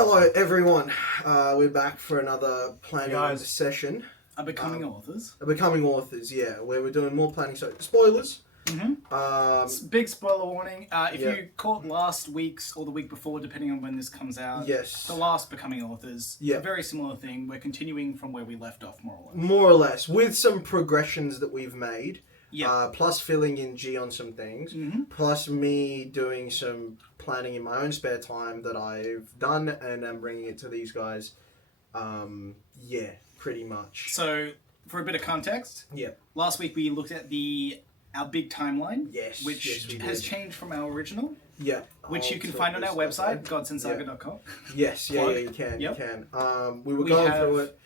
Hello, everyone. We're back for another planning session. Becoming authors. Becoming authors, yeah. Where we're doing more planning. So, spoilers. Big spoiler warning. If you caught last week's or the week before, depending on when this comes out, the last Becoming Authors, a very similar thing. We're continuing from where we left off, more or less. More or less, with some progressions that we've made. Plus filling in G on some things. Plus me doing some planning in my own spare time that I've done, and I'm bringing it to these guys. Pretty much. So, for a bit of context, last week we looked at our big timeline, which has changed from our original. Which you can find on our website, godsendsaga.com. Yes, you can. You can. We were going through it.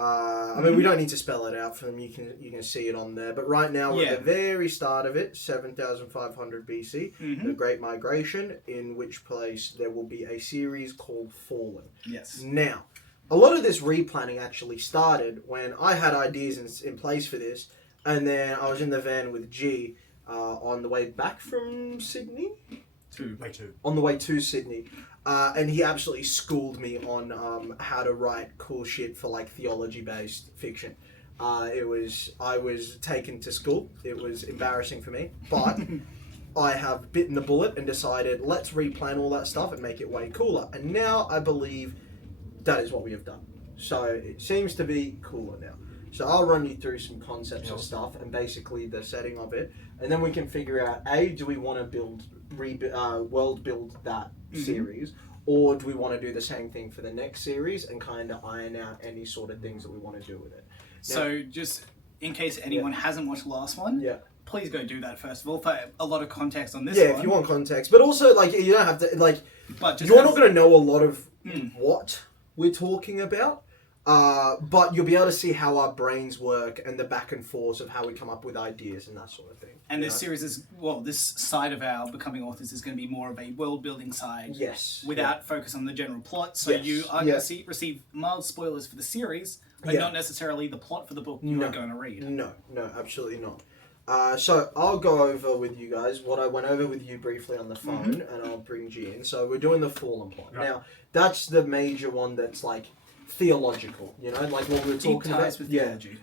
I mean, we don't need to spell it out for them. You can see it on there. But right now, we're at the very start of it, 7,500 BC, the Great Migration, in which place there will be a series called Fallen. Yes. Now, a lot of this replanning actually started when I had ideas in place for this, and then I was in the van with G on the way back from Sydney. On the way to Sydney. And he absolutely schooled me on how to write cool shit for like theology-based fiction. I was taken to school. It was embarrassing for me, but I have bitten the bullet and decided let's replan all that stuff and make it way cooler. And now I believe that is what we have done. So it seems to be cooler now. So I'll run you through some concepts and stuff and basically the setting of it, and then we can figure out do we want to world build that series, or do we want to do the same thing for the next series and kind of iron out any sort of things that we want to do with it. Now, so just in case anyone hasn't watched the last one, please go do that first of all for a lot of context on this one. If you want context, but also like you don't have to you're not going to know a lot of what we're talking about. But you'll be able to see how our brains work and the back and forth of how we come up with ideas and that sort of thing. And this series is, this side of our Becoming Authors is going to be more of a world-building side. Yes. Without focus on the general plot. So you are going to receive mild spoilers for the series, but not necessarily the plot for the book you are going to read. No, absolutely not. So I'll go over with you guys what I went over with you briefly on the phone, and I'll bring G in. So we're doing the Fallen plot. Right. Now, that's the major one that's like theological, like what we were talking about. With theology.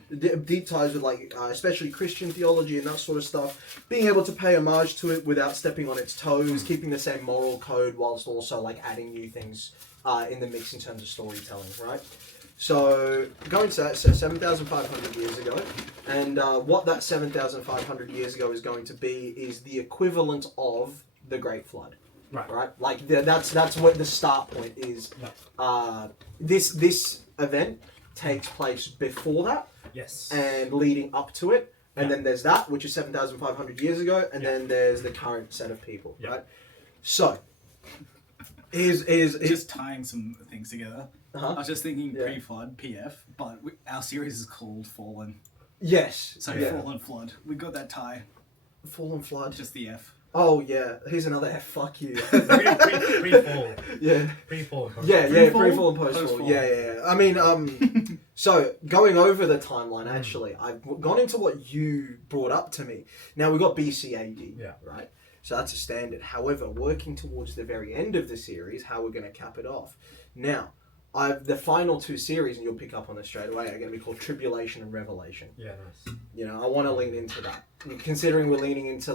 Deep ties with especially Christian theology and that sort of stuff. Being able to pay homage to it without stepping on its toes, keeping the same moral code whilst also adding new things in the mix in terms of storytelling, right? So going to that, 7,500 years ago, and what that 7,500 years ago is going to be is the equivalent of the Great Flood. Right. That's what the start point is. This event takes place before that. Yes. And leading up to it, and then there's that, which is 7,500 years ago, and then there's the current set of people. Right. So, is just tying some things together. I was just thinking pre-flood, PF, but our series is called Fallen. Yes. So Fallen Flood. We got that tie. Fallen Flood. Just the F. Oh yeah, here's another F. Fuck you. Pre-fall. Yeah. Pre-fall. Pre-fall and post-fall. Yeah. I mean, so going over the timeline, actually, I've gone into what you brought up to me. Now we've got BC AD, right? So that's a standard. However, working towards the very end of the series, how we're going to cap it off. Now, the final two series, and you'll pick up on this straight away, are going to be called Tribulation and Revelation. Yeah, nice. I want to lean into that, considering we're leaning into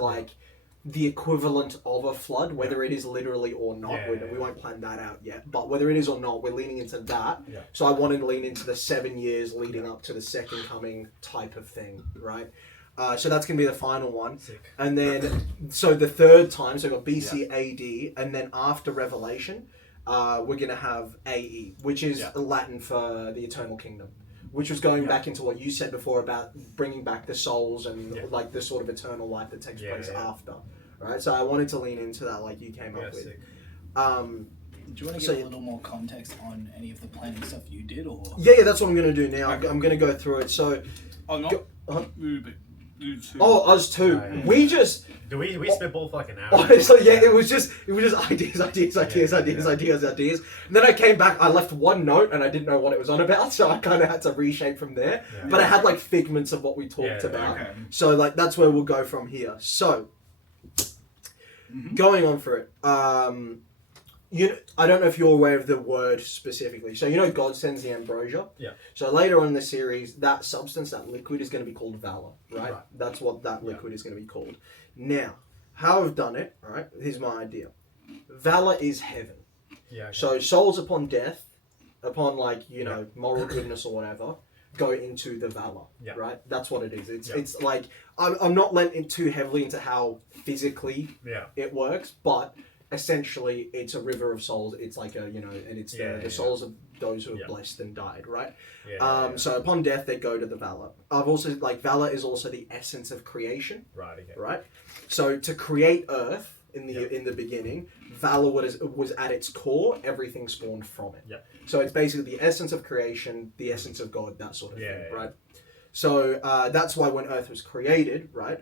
the equivalent of a flood, whether it is literally or not. We won't plan that out yet, but whether it is or not, we're leaning into that. So I wanted to lean into the 7 years leading up to the second coming type of thing, right? So that's going to be the final one. Sick. And then, so the third time, so we've got BC AD, and then after Revelation, we're going to have AE, which is Latin for the Eternal Kingdom. Which was going back into what you said before about bringing back the souls and the sort of eternal life that takes place after, right? So I wanted to lean into that, like you came up with. Do you want to give a little more context on any of the planning stuff you did, or? Yeah, that's what I'm going to do now. I'm going to go through it. So, us too. Right. We just. We spent both like an hour. Honestly, it was just ideas. And then I came back, I left one note and I didn't know what it was on about, so I kind of had to reshape from there. Yeah. But I had figments of what we talked about. Okay. So that's where we'll go from here. So, going on for it. I don't know if you're aware of the word specifically. So God sends the ambrosia. Yeah. So later on in the series, that substance, that liquid, is going to be called valor, right? That's what that liquid is going to be called. Now, how I've done it, all right? Here's my idea. Valor is heaven. Yeah. Okay. So souls upon death, upon moral goodness or whatever, go into the valor, right? That's what it is. It's like I'm not lent in too heavily into how physically it works, but essentially it's a river of souls. It's like and it's the souls of those who have blessed and died, right? So upon death they go to the valor. I've also valor is also the essence of creation, right? Okay. Right. So to create Earth in the beginning, valor was at its core. Everything spawned from it. Yep. So it's basically the essence of creation, the essence of God, that sort of thing, right? So that's why when Earth was created, right,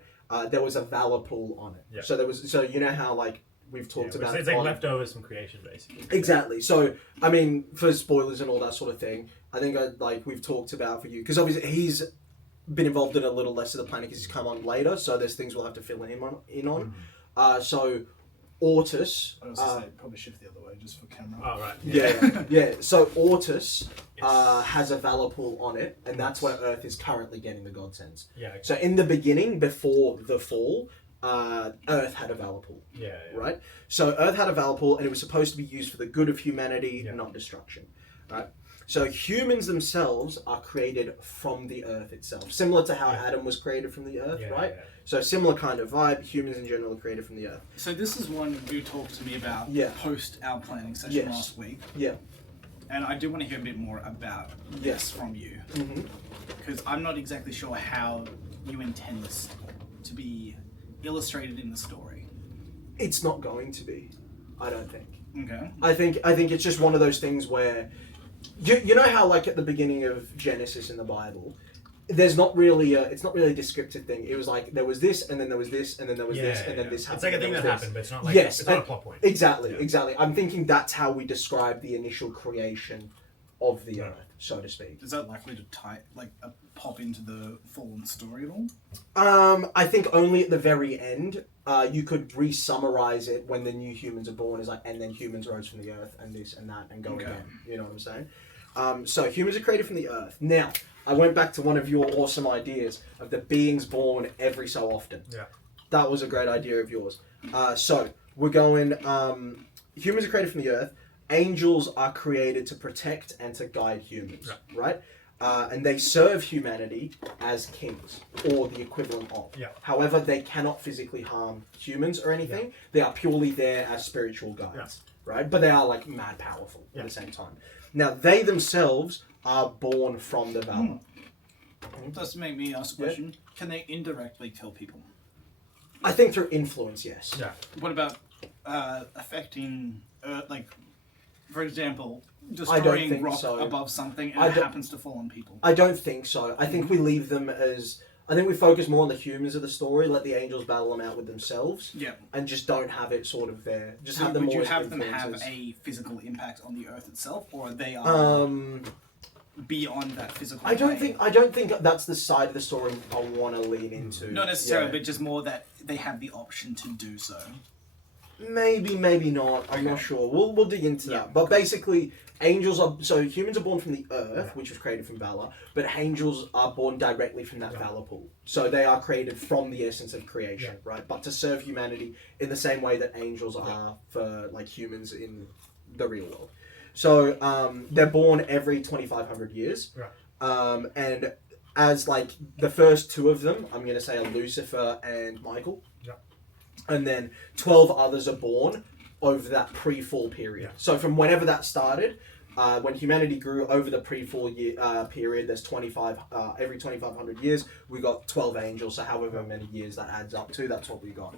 there was a valor pool on it. Yep. So there was how we've talked about it's like leftovers from creation, basically. Exactly. So I mean, for spoilers and all that sort of thing, I think we've talked about for you, because obviously he's been involved in a little less of the planet because he's come on later. So there's things we'll have to fill in on. Mm-hmm. So Ortus. I was going to say, probably shift the other way just for camera. Oh, right. Yeah. So Ortus has a valor pool on it, and that's where Earth is currently getting the Godsends. Yeah. Okay. So in the beginning, before the fall, Earth had a valor pool. Yeah. Right? So Earth had a valor pool, and it was supposed to be used for the good of humanity, not destruction. Right? So humans themselves are created from the Earth itself. Similar to how Adam was created from the Earth, right? Yeah. So similar kind of vibe. Humans in general are created from the Earth. So this is one you talked to me about post our planning session last week. Yeah. And I do want to hear a bit more about this from you. Because I'm not exactly sure how you intend this to be illustrated in the story. It's not going to be, I don't think. Okay. I think it's just one of those things where you know how at the beginning of Genesis in the Bible, there's not really it's not really a descriptive thing. It was there was this, and then there was this, and then there was this, and then this happened. It's like a thing that happened, but it's not it's not a plot point. Exactly. I'm thinking that's how we describe the initial creation of the Earth, so to speak. Is that likely to pop into the Fallen story at all? I think only at the very end. You could re-summarize it when the new humans are born, and then humans rose from the Earth, and this and that, and go again. You know what I'm saying? So humans are created from the Earth. Now, I went back to one of your awesome ideas of the beings born every so often. Yeah. That was a great idea of yours. So we're going, humans are created from the Earth. Angels are created to protect and to guide humans, right? And they serve humanity as kings, or the equivalent of. Yeah. However, they cannot physically harm humans or anything. Yeah. They are purely there as spiritual guides, right? But they are mad powerful at the same time. Now, they themselves are born from the valor. Does make me ask a question. Can they indirectly kill people? I think through influence, yes. Yeah. What about affecting, for example, destroying rock above something and it happens to fall on people? I don't think so. I think we leave them as... I think we focus more on the humans of the story, let the angels battle them out with themselves, and just don't have it sort of there. Just have them would you have them have a physical impact on the Earth itself, or they are beyond that physical? I don't think that's the side of the story I want to lean into. Not necessarily, but just more that they have the option to do so. Maybe not. I'm not sure. We'll dig into that. But basically, angels are... So humans are born from the Earth, which was created from Valor, but angels are born directly from that Valor pool. So they are created from the essence of creation, right? But to serve humanity in the same way that angels are for humans in the real world. So they're born every 2,500 years. Right. And as the first two of them, I'm going to say are Lucifer and Michael. And then 12 others are born over that pre-fall period. So from whenever that started, when humanity grew over the pre-fall period, there's every 2,500 years, we got 12 angels. So however many years that adds up to, that's what we got.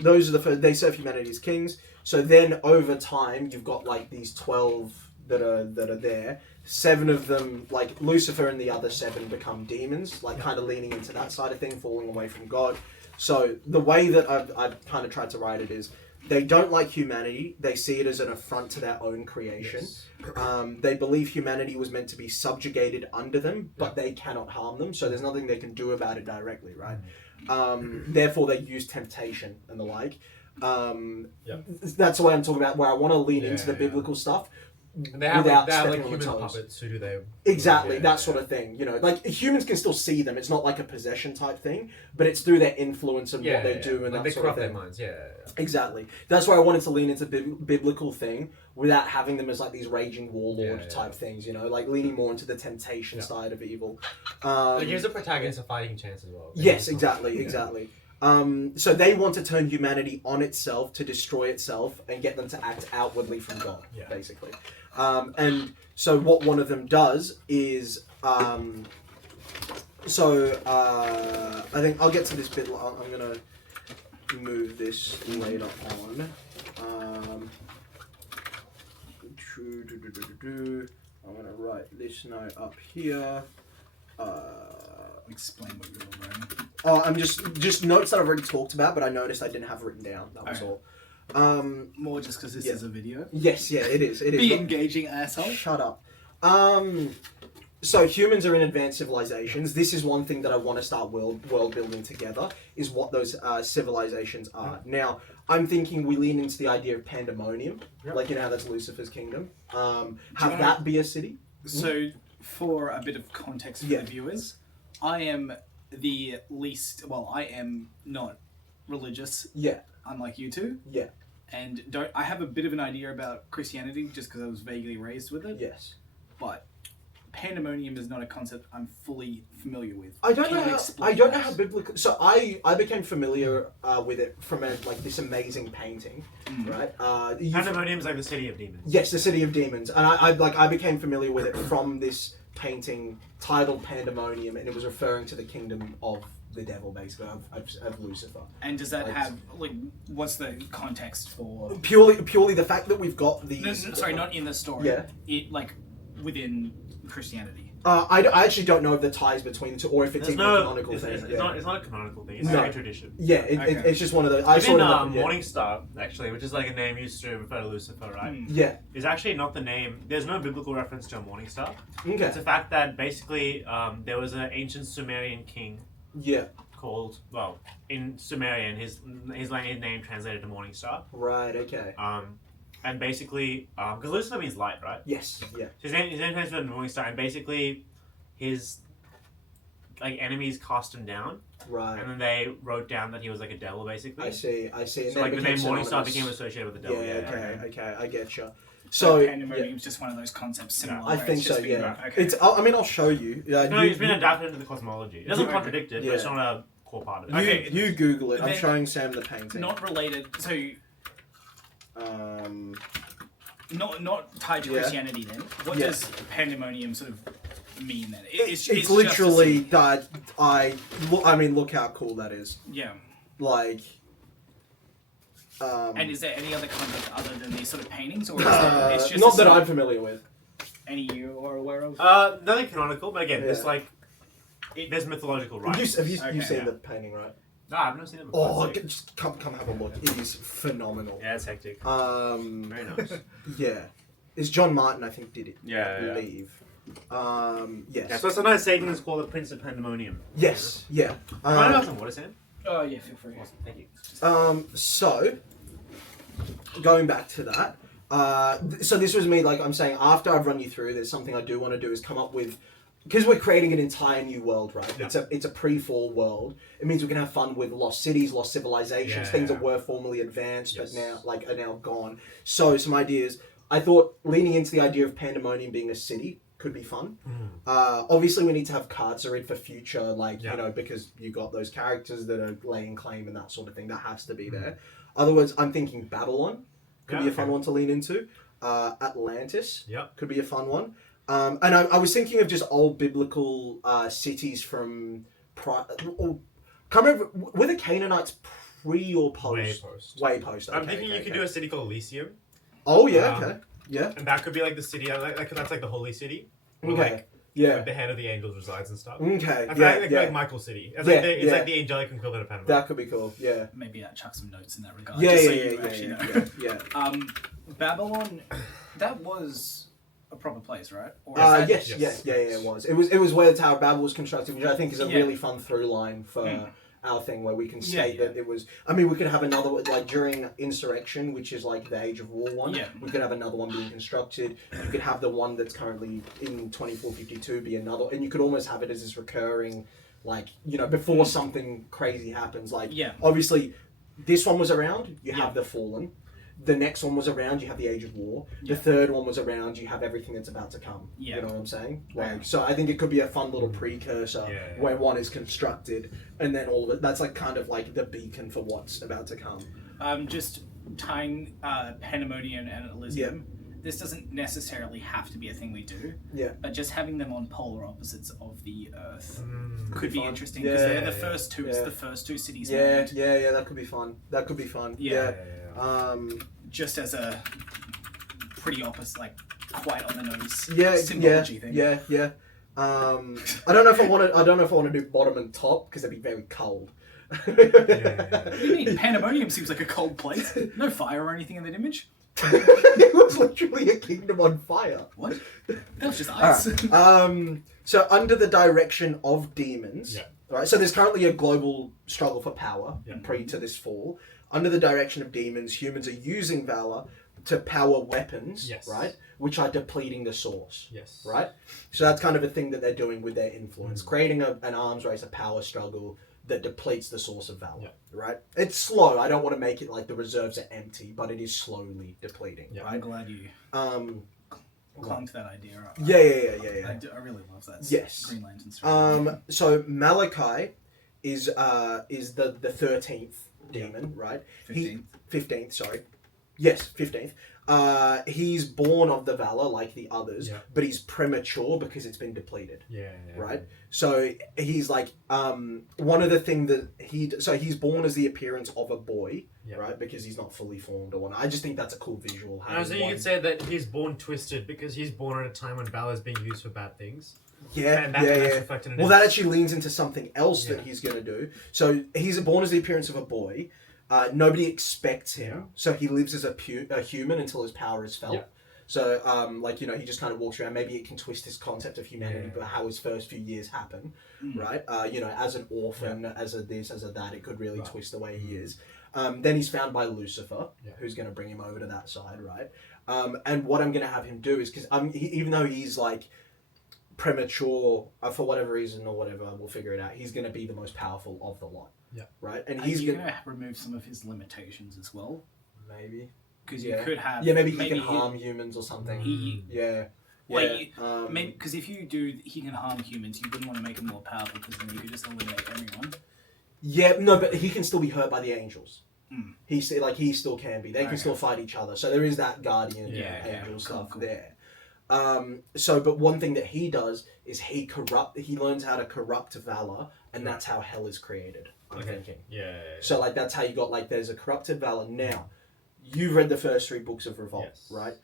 Those are the first, they serve humanity as kings. So then over time, you've got these 12 that are there. 7 of them, Lucifer and the other 7 become demons, kind of leaning into that side of thing, falling away from God. So the way that I've kind of tried to write it is, they don't like humanity. They see it as an affront to their own creation. Yes. They believe humanity was meant to be subjugated under them, but they cannot harm them. So there's nothing they can do about it directly, right? Therefore, they use temptation and the like. That's the way I'm talking about, where I want to lean into the biblical stuff. They have human puppets. Who do they? Exactly, that sort of thing. You know, like humans can still see them. It's not like a possession type thing, but it's through their influence and what they do and like that sort of thing. They corrupt their minds. Exactly. That's why I wanted to lean into biblical thing without having them as like these raging warlord type things. You know, like leaning more into the temptation side of evil. It gives the protagonist a fighting chance as well. Yes, exactly. So they want to turn humanity on itself to destroy itself and get them to act outwardly from God, basically. And so what one of them does is, I think I'll get to this bit. I'm gonna move this later on. I'm gonna write this note up here. Explain what you're writing. Oh, I'm just notes that I've already talked about, but I noticed I didn't have written down. That was all. More just because this is a video. Yes, it is. Be engaging, asshole. Shut up. So humans are in advanced civilizations. This is one thing that I want to start world building together, is what those civilizations are. Now, I'm thinking we lean into the idea of pandemonium, like how that's Lucifer's kingdom. Have that be a city. So, for a bit of context for the viewers, I am I am not religious. Yeah. Unlike you two. Yeah. And I have a bit of an idea about Christianity just because I was vaguely raised with it. Yes. But pandemonium is not a concept I'm fully familiar with. I don't know how biblical. So I became familiar with it from this amazing painting, right? Pandemonium is like the city of demons. Yes, the city of demons, and I became familiar with it from this painting titled Pandemonium, and it was referring to the kingdom of the devil, basically, of Lucifer. And does that have what's the context for purely the fact that we've got these? No, sorry, not in the story. Yeah. It within Christianity. I actually don't know if the ties between the two, or if it's a canonical thing. It's not a canonical thing. It's a tradition. Yeah, it's just one of those. Morningstar, actually, which is like a name used to refer to Lucifer, right? Yeah. Is actually not the name. There's no biblical reference to a Morningstar. Okay. It's the fact that basically there was an ancient Sumerian king. Yeah. Called, in Sumerian, his name translated to Morningstar. Right. Okay. And basically, because Lucifer means light, right? Yes. Yeah. His name translated to Morningstar, and basically, his enemies cast him down. Right. And then they wrote down that he was like a devil, basically. I see. So the name Morningstar became associated with the devil. Yeah. Okay. I get you. So pandemonium is just one of those concepts similar. I think so. Yeah. Okay. I'll show you. It's been adapted into the cosmology. It doesn't contradict it, but it's not a core part of it. You Google it. I'm showing Sam the painting. Not related. So. Not tied to Christianity then. What does pandemonium sort of mean then? It's literally that. Look how cool that is. Yeah. And is there any other content other than these sort of paintings, or it's just not that I'm familiar with? Any you are aware of? Nothing canonical, but again, there's mythological rights. Have you seen the painting, right? No, I've never seen it before. Just come have a look. It is phenomenal. Yeah, it's hectic. Very nice. Yeah. It's John Martin, I think, did it. Yeah, I believe. Yes. Yeah, so sometimes Satan is called the Prince of Pandemonium. Yes, yeah. Can I have some water, Sam? Oh, yeah, feel free. Awesome, thank you. So, going back to that, so this was me, I'm saying, after I've run you through, there's something I do want to do is come up with, because we're creating an entire new world, right? Yeah. It's a pre-fall world. It means we can have fun with lost cities, lost civilizations, things that were formerly advanced, but now are now gone. So some ideas. I thought leaning into the idea of Pandemonium being a city could be fun. Obviously, we need to have cards are in for future, because you got those characters that are laying claim and that sort of thing. That has to be there. Otherwise, I'm thinking Babylon could be a fun one to lean into. Atlantis could be a fun one. And I was thinking of just old biblical cities from... can't remember, were the Canaanites pre or post? Way post. I'm thinking you could do a city called Elysium. Oh, yeah, okay. Yeah. And that could be like the city, that's like the holy city. Okay. Where the head of the angels resides and stuff. Okay. I feel like Michael's City. It's like the angelic equivalent of Panama. That could be cool. Yeah. Maybe chuck some notes in that regard. Yeah. Babylon, that was a proper place, right? Or yes, it was. It was where the Tower of Babel was constructed, which I think is a really fun through line for our thing where we can state that it was. I mean, we could have another like during Insurrection, which is like the Age of War one. Yeah. We could have another one being constructed. You could have the one that's currently in 2452 be another, and you could almost have it as this recurring, like before something crazy happens. Like obviously, this one was around. You have the Fallen. The next one was around, you have the Age of War. The third one was around, you have everything that's about to come. You know what I'm saying? Like, so I think it could be a fun little precursor where one is constructed, and then all of it. That's like kind of like the beacon for what's about to come. Just tying Pandemonium and Elysium. This doesn't necessarily have to be a thing we do. But just having them on polar opposites of the Earth could be interesting because they're the first two. It's the first two cities. Yeah, that could be fun. Just as a pretty opposite, like quite on the nose symbology thing. I don't know if I want to do bottom and top because it'd be very cold. What do you mean? Pandemonium seems like a cold place. No fire or anything in that image. It was literally a kingdom on fire. What? That was just ice. Right. So under the direction of demons, right? So there's currently a global struggle for power pre to this fall. Under the direction of demons, humans are using Valor to power weapons, right? Which are depleting the source, right? So that's kind of a thing that they're doing with their influence, creating an arms race, a power struggle that depletes the source of Valor, right? It's slow. I don't want to make it like the reserves are empty, but it is slowly depleting, right? I'm glad you clung to that idea. Yeah. I really love that. Yes. Green Lantern story. So Malachi is the 13th demon, right? 15th, sorry. Yes, 15th. He's born of the Valor like the others, but he's premature because it's been depleted. Right? So he's like, one of the things that he's born as the appearance of a boy, right? Because he's not fully formed or whatnot. I just think that's a cool visual. So you could say that he's born twisted because he's born at a time when Valor is being used for bad things. Well, that actually leans into something else that he's going to do. So he's born as the appearance of a boy. Nobody expects him, so he lives as a human until his power is felt. So, he just kind of walks around. Maybe it can twist his concept of humanity, but how his first few years happen, right? As an orphan, as a this, as a that, it could really twist the way he is. Then he's found by Lucifer, who's going to bring him over to that side, right? And what I'm going to have him do is, because even though he's like premature, for whatever reason or whatever, we'll figure it out, he's going to be the most powerful of the lot. Right? And he's going to remove some of his limitations as well. Maybe. Because you could have... maybe he can harm humans or something. Because if you do, he can harm humans, you wouldn't want to make him more powerful because then you could just eliminate everyone. Yeah, no, but he can still be hurt by the angels. He still can be. They can still fight each other. So there is that guardian angel stuff there. But one thing that he does is he learns how to corrupt Valor, and that's how hell is created. I'm thinking. So that's how you got there's a corrupted Valor. Now, you've read the first 3 books of Revolt, right?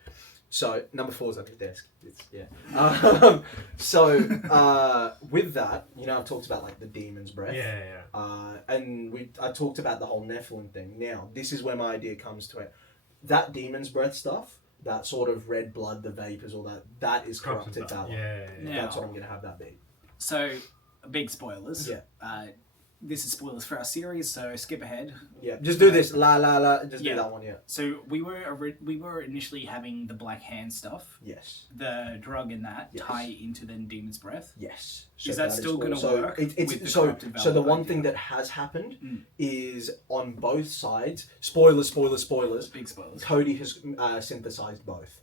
So number 4 is on your desk. With that, I've talked about the demon's breath. And I talked about the whole Nephilim thing. Now, this is where my idea comes to it. That demon's breath stuff, that sort of red blood, the vapors, all that is corrupted Valor. That's what I'm going to have that be. So, big spoilers. This is spoilers for our series, so skip ahead. Just do this. Do that one, So we were initially having the Black Hand stuff. Yes. The drug in that tie into then Demon's Breath. Yes. Is that still going to work? So the one thing that has happened is on both sides. Spoilers. Big spoilers. Cody has synthesized both.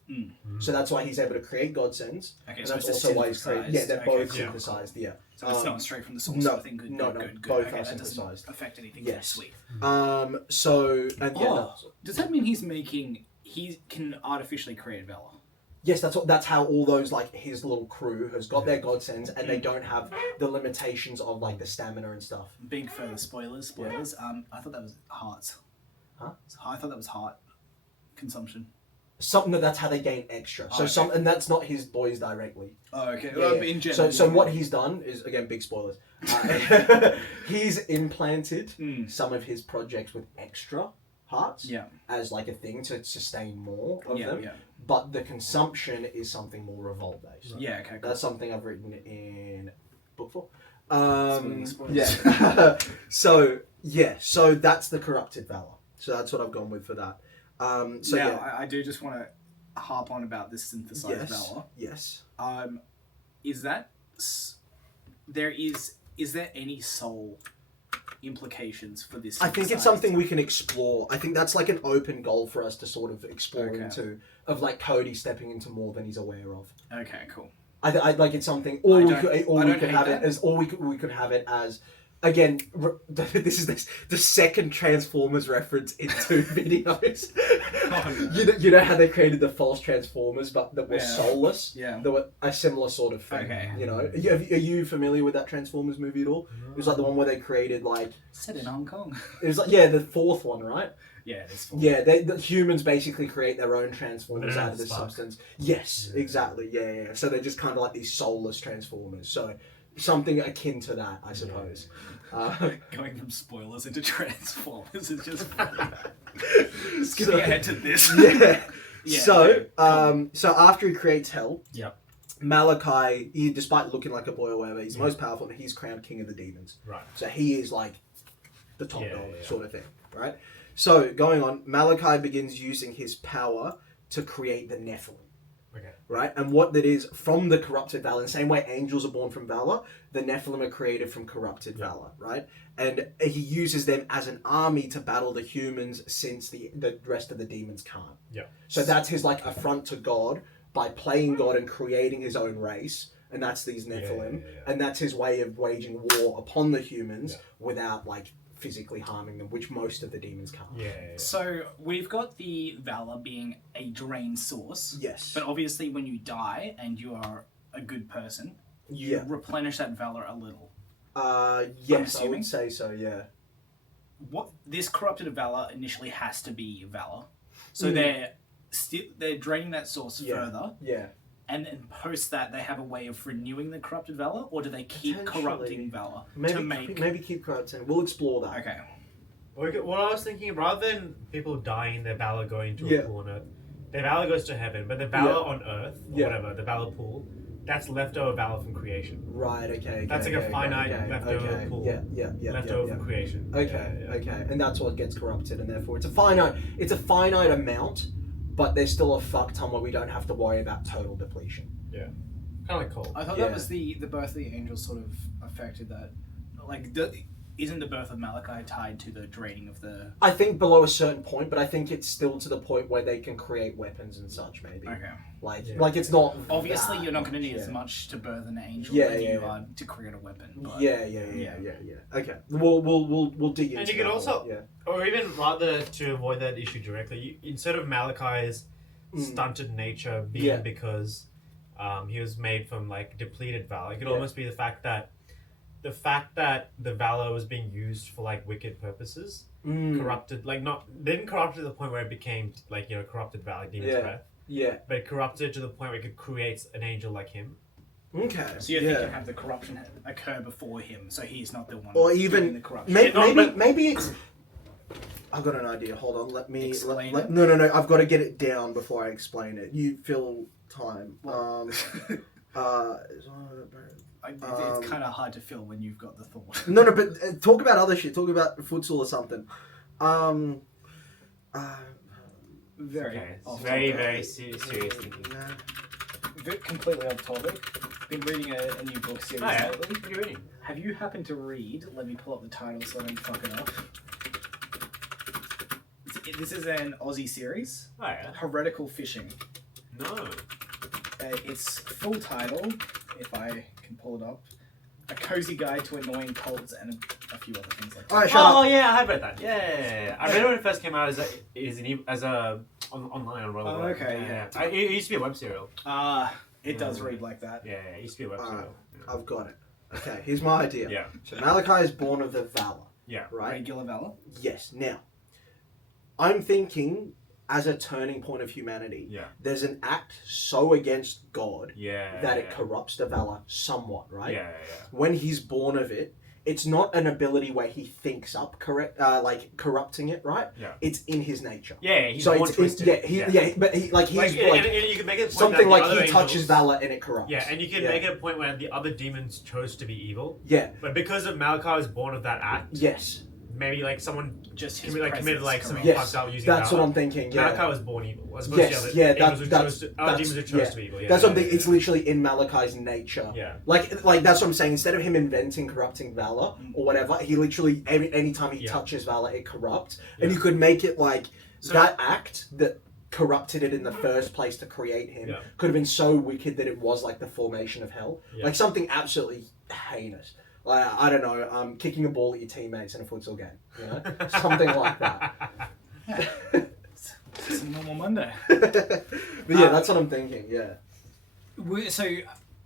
So that's why he's able to create Godsends. Okay, and so that's also why he's created. Yeah, they're both synthesized. So it's not straight from the source. No, good. Both okay, are that synthesized. doesn't affect anything. Yes. Sweet. Does that mean he can artificially create Valor? Yes, that's how all those his little crew has got their Godsends, and they don't have the limitations of the stamina and stuff. Big further spoilers. I thought that was hearts. Huh? I thought that was heart consumption. That's how they gain extra. And that's not his boys directly. Oh, okay. In general. So what he's done is, again, big spoilers. He's implanted some of his projects with extra hearts as a thing to sustain more of them. Yeah. But the consumption is something more revolt based. Yeah, okay. Cool. That's something I've written in book 4. Yeah. So that's the corrupted valor. So that's what I've gone with for that. I do just want to harp on about this synthesized valor. Yes. Is there any soul implications for this? I think it's something we can explore. I think that's like an open goal for us to sort of explore into, of like Cody stepping into more than he's aware of. Okay, cool. I like it's something, or we could have it as. Again, this is the second Transformers reference in 2 videos. Oh, no. You know how they created the false Transformers, but that were soulless? Yeah. That were a similar sort of thing. Okay. You know, are you familiar with that Transformers movie at all? No. It was like the one where they created like... Set in Hong Kong. It was like, the 4th one, right? Yeah, it's 4th. Yeah, the humans basically create their own Transformers out of this substance. Yes, exactly. Yeah. So they're just kind of like these soulless Transformers. So... something akin to that, I suppose. Going from spoilers into Transformers is just funny. Skipping ahead to this. So after he creates Hell, Malachi, despite looking like a boy or whatever, he's the most powerful, and he's crowned King of the Demons. Right. So he is like the top dog sort of thing, right? So going on, Malachi begins using his power to create the Nephilim. Okay. Right? And what that is from the corrupted valor, in the same way angels are born from valor, the Nephilim are created from corrupted valor, right? And he uses them as an army to battle the humans since the rest of the demons can't. Yeah. So that's his like affront to God by playing God and creating his own race, and that's these Nephilim, and that's his way of waging war upon the humans without like physically harming them, which most of the demons can't. So we've got the valor being a drain source. Yes. But obviously when you die and you are a good person, you replenish that valor a little. Yes, I would say so, yeah. What this corrupted valor initially has to be valor. So they're draining that source further. Yeah. And then post that, they have a way of renewing the corrupted valor, or do they keep corrupting valor maybe keep corrupting? We'll explore that. Okay. What I was thinking, rather than people dying, their valor going to a pool on Earth, their valor goes to heaven, but the valor on Earth, or whatever, the valor pool, that's leftover valor from creation. Right. Okay. That's like a finite leftover pool. Yeah. Leftover from creation. Okay. And that's what gets corrupted, and therefore it's a finite amount. But there's still a fuck ton where we don't have to worry about total depletion. Yeah. Kind of like coal. I thought that was the birth of the angels sort of affected that. Like, isn't the birth of Malachi tied to the draining of the... I think below a certain point, but I think it's still to the point where they can create weapons and such, maybe. Okay. Like it's not... Obviously, you're not going to need as much to birth an angel as you are to create a weapon. But... Yeah. Okay. We'll dig into And you can also... Or even rather, to avoid that issue directly, instead of Malachi's stunted nature being because he was made from like depleted valor, it could almost be the fact that the valor was being used for like wicked purposes, corrupted, like didn't corrupt to the point where it became like, corrupted valor, demon's breath. Yeah. But corrupted to the point where it could create an angel like him. Okay. So you think you have the corruption occur before him, so he's not the one or even doing the corruption. Maybe it's... I've got an idea. Hold on. Let me explain it. No. I've got to get it down before I explain it. You fill time. It's kind of hard to fill when you've got the thought. No, but talk about other shit. Talk about futsal or something. Very serious thinking. Completely off topic. Been reading a new book series lately. What are you reading? Have you happened to read? Let me pull up the title so I don't fuck it up. This is an Aussie series. Oh yeah. Heretical Fishing. No. Its full title, if I can pull it up, A Cozy Guide to Annoying Cults and a few other things like that. Right, yeah, I have read that. Yeah. I read it when it first came out online on Roller. Oh, okay, yeah. It used to be a web serial. It does read like that. Yeah, it used to be a web serial. I've got it. Okay, here's my idea. Yeah. So Malachi is born of the Valor. Yeah. Right? Regular Valor? Yes. Now, I'm thinking, as a turning point of humanity, there's an act so against God that it corrupts the Valor somewhat, right? Yeah. When he's born of it, it's not an ability where he thinks up corrupting it, right? Yeah. It's in his nature. Yeah, he's so born twisted. but he's and you can make it a point something that like he touches Valor and it corrupts. Yeah, and you can make it a point where the other demons chose to be evil. Yeah. But because of Malachi was born of that act. Yes. Maybe like someone just committed like some fucked up using that's Valor. what I'm thinking. Yeah. Malachi was born evil. As opposed Yes, to yeah, demons who chose to be evil. Yeah, that's what I'm thinking. It's literally in Malachi's nature. Yeah. Like that's what I'm saying. Instead of him inventing corrupting Valor or whatever, he literally anytime he touches Valor, it corrupts. And you could make it like that act that corrupted it in the first place to create him could have been so wicked that it was like the formation of hell. Like something absolutely heinous. Like, I don't know, kicking a ball at your teammates in a futsal game, you know? Something like that. It's a normal Monday. But yeah, that's what I'm thinking, yeah. So,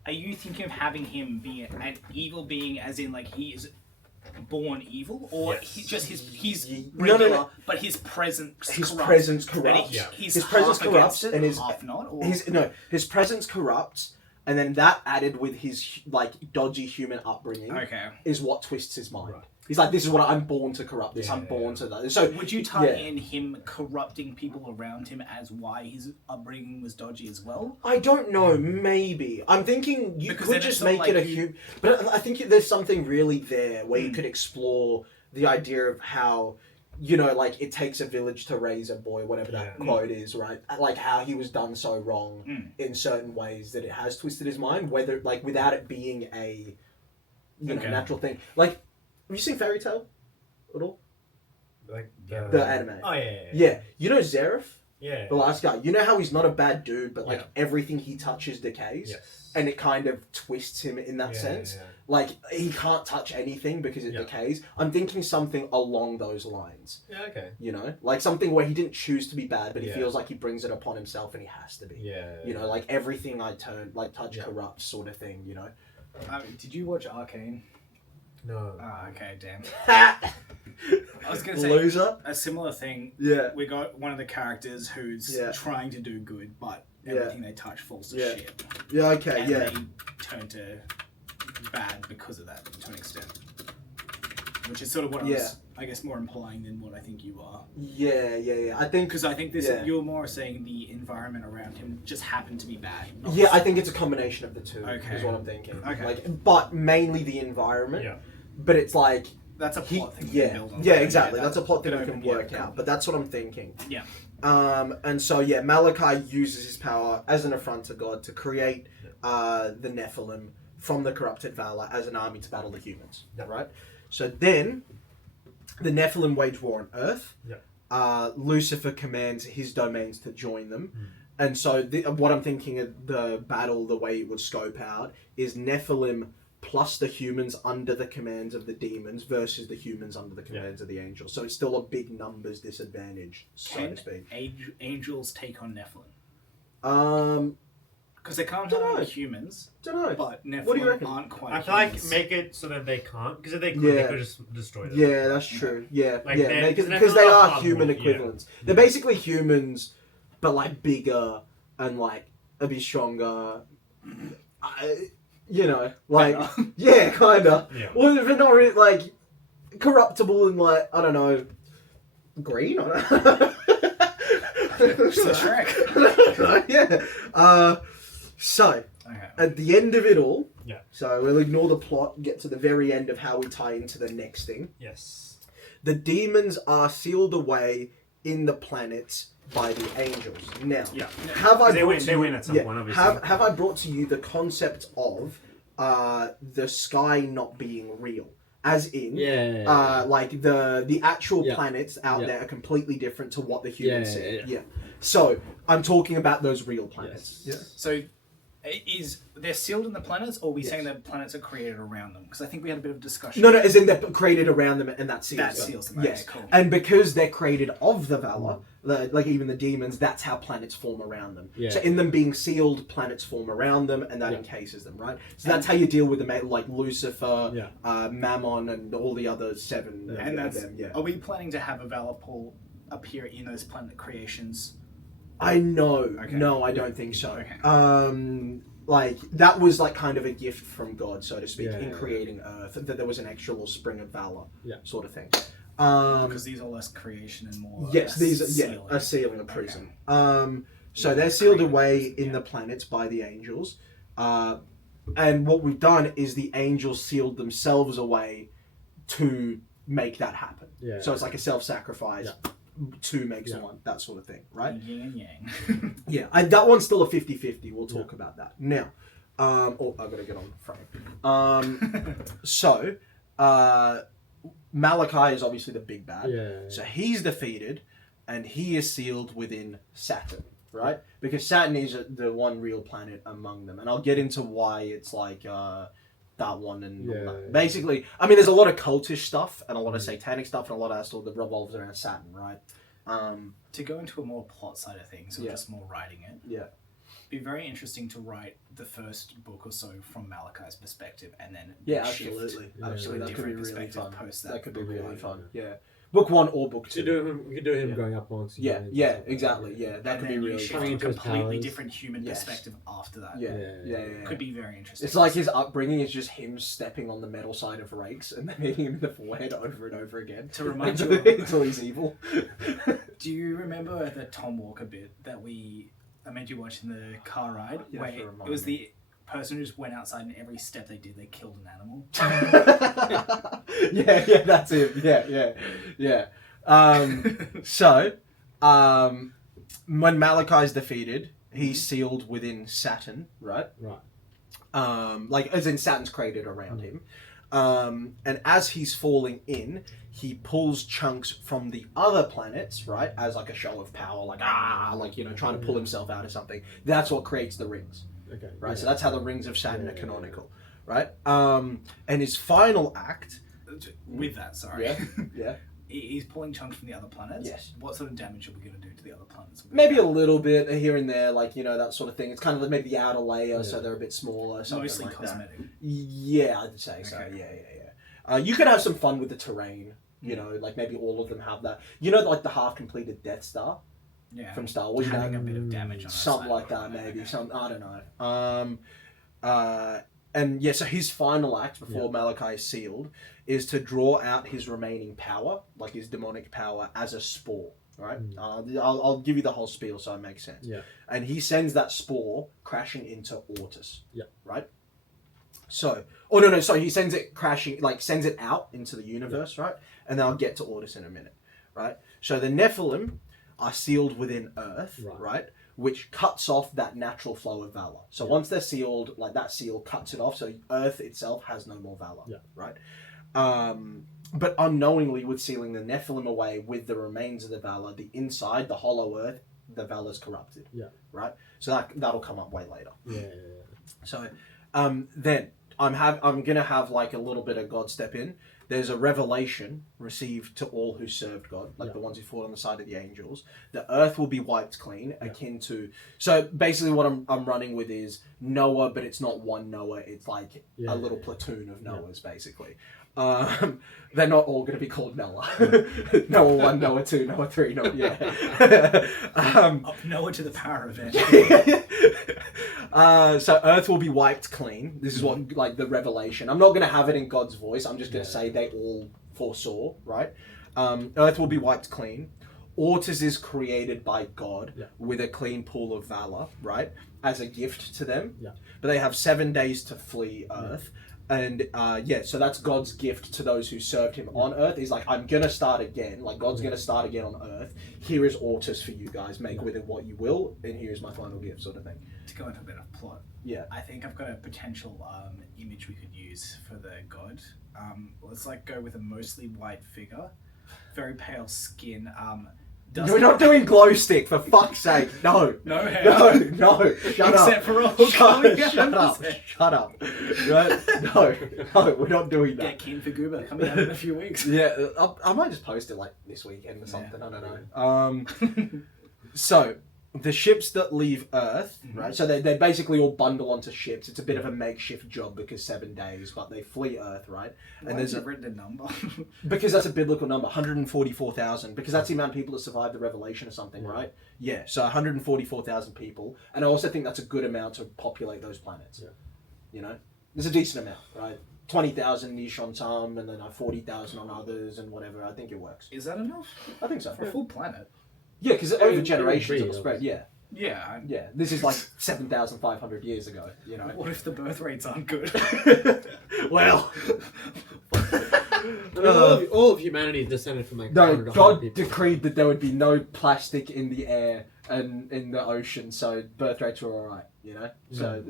are you thinking of having him be an evil being as in, like, he is born evil? Or he's regular, no. But his presence corrupts? His presence corrupts. His presence corrupts and his... half not? Or? His presence corrupts... And then that added with his like dodgy human upbringing is what twists his mind. Right. He's like, this is what I'm born to corrupt this. I'm born to that. So would you tie in him corrupting people around him as why his upbringing was dodgy as well? I don't know. Maybe I'm thinking you could just make it a human. But I think there's something really there where you could explore the idea of how. You know, like, it takes a village to raise a boy, whatever that quote is, right? Like, how he was done so wrong in certain ways that it has twisted his mind, whether, like, without it being a, you know, natural thing. Like, have you seen Fairy Tail at all? Like, the anime. Oh, yeah. Yeah. You know Zeref? Yeah. The last guy. You know how he's not a bad dude, but, like, everything he touches decays? Yes. And it kind of twists him in that sense. Yeah. Like, he can't touch anything because it decays. I'm thinking something along those lines. Yeah, okay. You know? Like, something where he didn't choose to be bad, but he feels like he brings it upon himself and he has to be. Yeah. You know, like, everything I touch corrupts sort of thing, you know? Did you watch Arcane? No. Ah, okay, damn. I was going to say... Loser? A similar thing. Yeah. We got one of the characters who's trying to do good, but everything they touch falls to shit. Yeah, okay, and they turn to bad because of that, to an extent. Which is sort of what I was, I guess, more implying than what I think you are. Yeah. I think... Because I think this you're more saying the environment around him just happened to be bad. I think it's a combination of the two, is what I'm thinking. Okay. Like, but mainly the environment. Yeah. But it's like... That's a plot thing. Yeah, exactly. That's a plot thing we can work out. But that's what I'm thinking. Yeah. And so, Malachi uses his power as an affront to God to create the Nephilim from the corrupted Valor as an army to battle the humans. Right? So then, the Nephilim wage war on Earth. Lucifer commands his domains to join them. And so, what I'm thinking of the battle, the way it would scope out, is Nephilim plus the humans under the commands of the demons versus the humans under the commands of the angels. So it's still a big numbers disadvantage, so to speak. Angels take on Nephilim? Because they can't harm humans. Don't know. But Nephilim what do you reckon? Aren't quite I feel like make it so that they can't. Because if they could, they could just destroy them. Yeah, that's true. Yeah, like because they are human equivalents. Yeah. They're basically humans, but like bigger and like a bit stronger. You know, like, kinda. Yeah. Well, if they're not really, like, corruptible and, like, I don't know, green? I don't know. Yeah. So, at the end of it all, so we'll ignore the plot, get to the very end of how we tie into the next thing. Yes. The demons are sealed away in the planets by the angels. Now, have I brought to you, at some point, obviously. Have I brought to you the concept of the sky not being real? As in, like the actual planets out there are completely different to what the humans see. Yeah. So I'm talking about those real planets. Yes. Yeah. So they're sealed in the planets, or are we saying that planets are created around them? Because I think we had a bit of discussion. No, as in they're created around them and that seals them. That seals them. Yes. Okay, cool. And because they're created of the Valor, like even the demons, that's how planets form around them. Yeah. So in them being sealed, planets form around them, and that encases them, right? So that's how you deal with them, like Lucifer, Mammon, and all the other seven and of them. Yeah. Are we planning to have a Valor pool appear in those planet creations? No, I don't think so. Okay. like that was like kind of a gift from God, so to speak, in creating Earth. That there was an extra little spring of valor, sort of thing. Because these are less creation and more. Yes, these are a sealing, a prison. Okay. So they're sealed away in the planets by the angels, and what we've done is the angels sealed themselves away to make that happen. Yeah. So it's like a self-sacrifice. Yeah. Two makes one, that sort of thing, right? Yin and yang. Yeah, and that one's still a 50-50. We'll talk about that. Now, I've got to get on frame. So, Malachi is obviously the big bad. Yeah. So he's defeated, and he is sealed within Saturn, right? Because Saturn is the one real planet among them. And I'll get into why it's like... that one and basically, I mean, there's a lot of cultish stuff and a lot of satanic stuff and a lot of that stuff that revolves around Saturn, right? To go into a more plot side of things, or just more writing it, it'd be very interesting to write the first book or so from Malachi's perspective, and then absolutely, that could be really fun. That could be really fun. Yeah. Book 1 or book 2. We could do him going up once. Exactly. Yeah, that could be really fun. A completely different human perspective after that. Yeah. Could be very interesting. It's like his upbringing is just him stepping on the metal side of rakes and then hitting him in the forehead over and over again. To remind you until he's evil. Do you remember the Tom Walker bit that I made you watch in the car ride? Where it was the person who just went outside and every step they did, they killed an animal. yeah, that's it. Yeah. So, when Malachi's defeated, he's sealed within Saturn, right? Right. Like, as in Saturn's created around him. And as he's falling in, he pulls chunks from the other planets, right? As like a show of power, trying to pull himself out of something. That's what creates the rings. Okay. Right, so that's how the rings of Saturn are canonical, right? And his final act... With that, sorry. Yeah. He's pulling chunks from the other planets. Yes. What sort of damage are we going to do to the other planets? Maybe a little bit here and there, that sort of thing. It's kind of like maybe the outer layer, so they're a bit smaller. Mostly like cosmetic. That. Yeah, I'd say so. Yeah. You could have some fun with the terrain. Like maybe all of them have that. Like the half-completed Death Star. Yeah, from Star Wars, having a bit of damage on something like that, maybe. Okay. I don't know. And so his final act before Malachi is sealed is to draw out his remaining power, like his demonic power, as a spore. Right? I'll give you the whole spiel so it makes sense. Yeah. And he sends that spore crashing into Ortis. Yeah. Right. So, he sends it crashing, sends it out into the universe, right? And then I'll get to Ortis in a minute, right? So the Nephilim are sealed within Earth, right? Which cuts off that natural flow of valor. So once they're sealed, that seal cuts it off, so Earth itself has no more valor, right? But unknowingly, with sealing the Nephilim away with the remains of the valor, the inside, the hollow Earth, the valor's corrupted, right? So that'll come up way later. Yeah. So then I'm gonna have a little bit of God step in. There's a revelation received to all who served God, the ones who fought on the side of the angels. The earth will be wiped clean, akin to... So basically what I'm running with is Noah, but it's not one Noah. It's a little platoon of Noahs, basically. They're not all going to be called Noah. Noah 1, Noah 2, Noah 3, Noah... Up Noah to the power of it. So Earth will be wiped clean. This is what, the revelation. I'm not going to have it in God's voice. I'm just going to say they all foresaw, right? Earth will be wiped clean. Ortis is created by God with a clean pool of valor, right? As a gift to them. Yeah. But they have 7 days to flee Earth. And so that's God's gift to those who served him on Earth. He's I'm going to start again. God's going to start again on Earth. Here is Ortis for you guys. Make with it what you will. And here's my final gift, sort of thing. To go into a bit of plot. Yeah. I think I've got a potential image we could use for the god. Let's go with a mostly white figure. Very pale skin. We're not doing glow stick, for fuck's sake. No. No hair. No. Shut up. Except for all Shut up. Right? No, we're not doing that. Get keen for Goober coming out in a few weeks. Yeah, I might just post it this weekend or something. I don't know. So, the ships that leave Earth, right? So they basically all bundle onto ships. It's a bit of a makeshift job because 7 days, but they flee Earth, right? And there's a written number. Because that's a biblical number, 144,000. Because that's the amount of people that survived the Revelation or something, right? Yeah, so 144,000 people. And I also think that's a good amount to populate those planets. Yeah. You know? There's a decent amount, right? 20,000-ish on some, and then 40,000 on others, and whatever. I think it works. Is that enough? I think so. For a full planet? Yeah, because over generations it'll spread, yeah. Yeah. Yeah, this is like 7,500 years ago, you know. What if the birth rates aren't good? Well... all of humanity is descended from like... No, God decreed that there would be no plastic in the air and in the ocean, so birth rates were alright, you know? So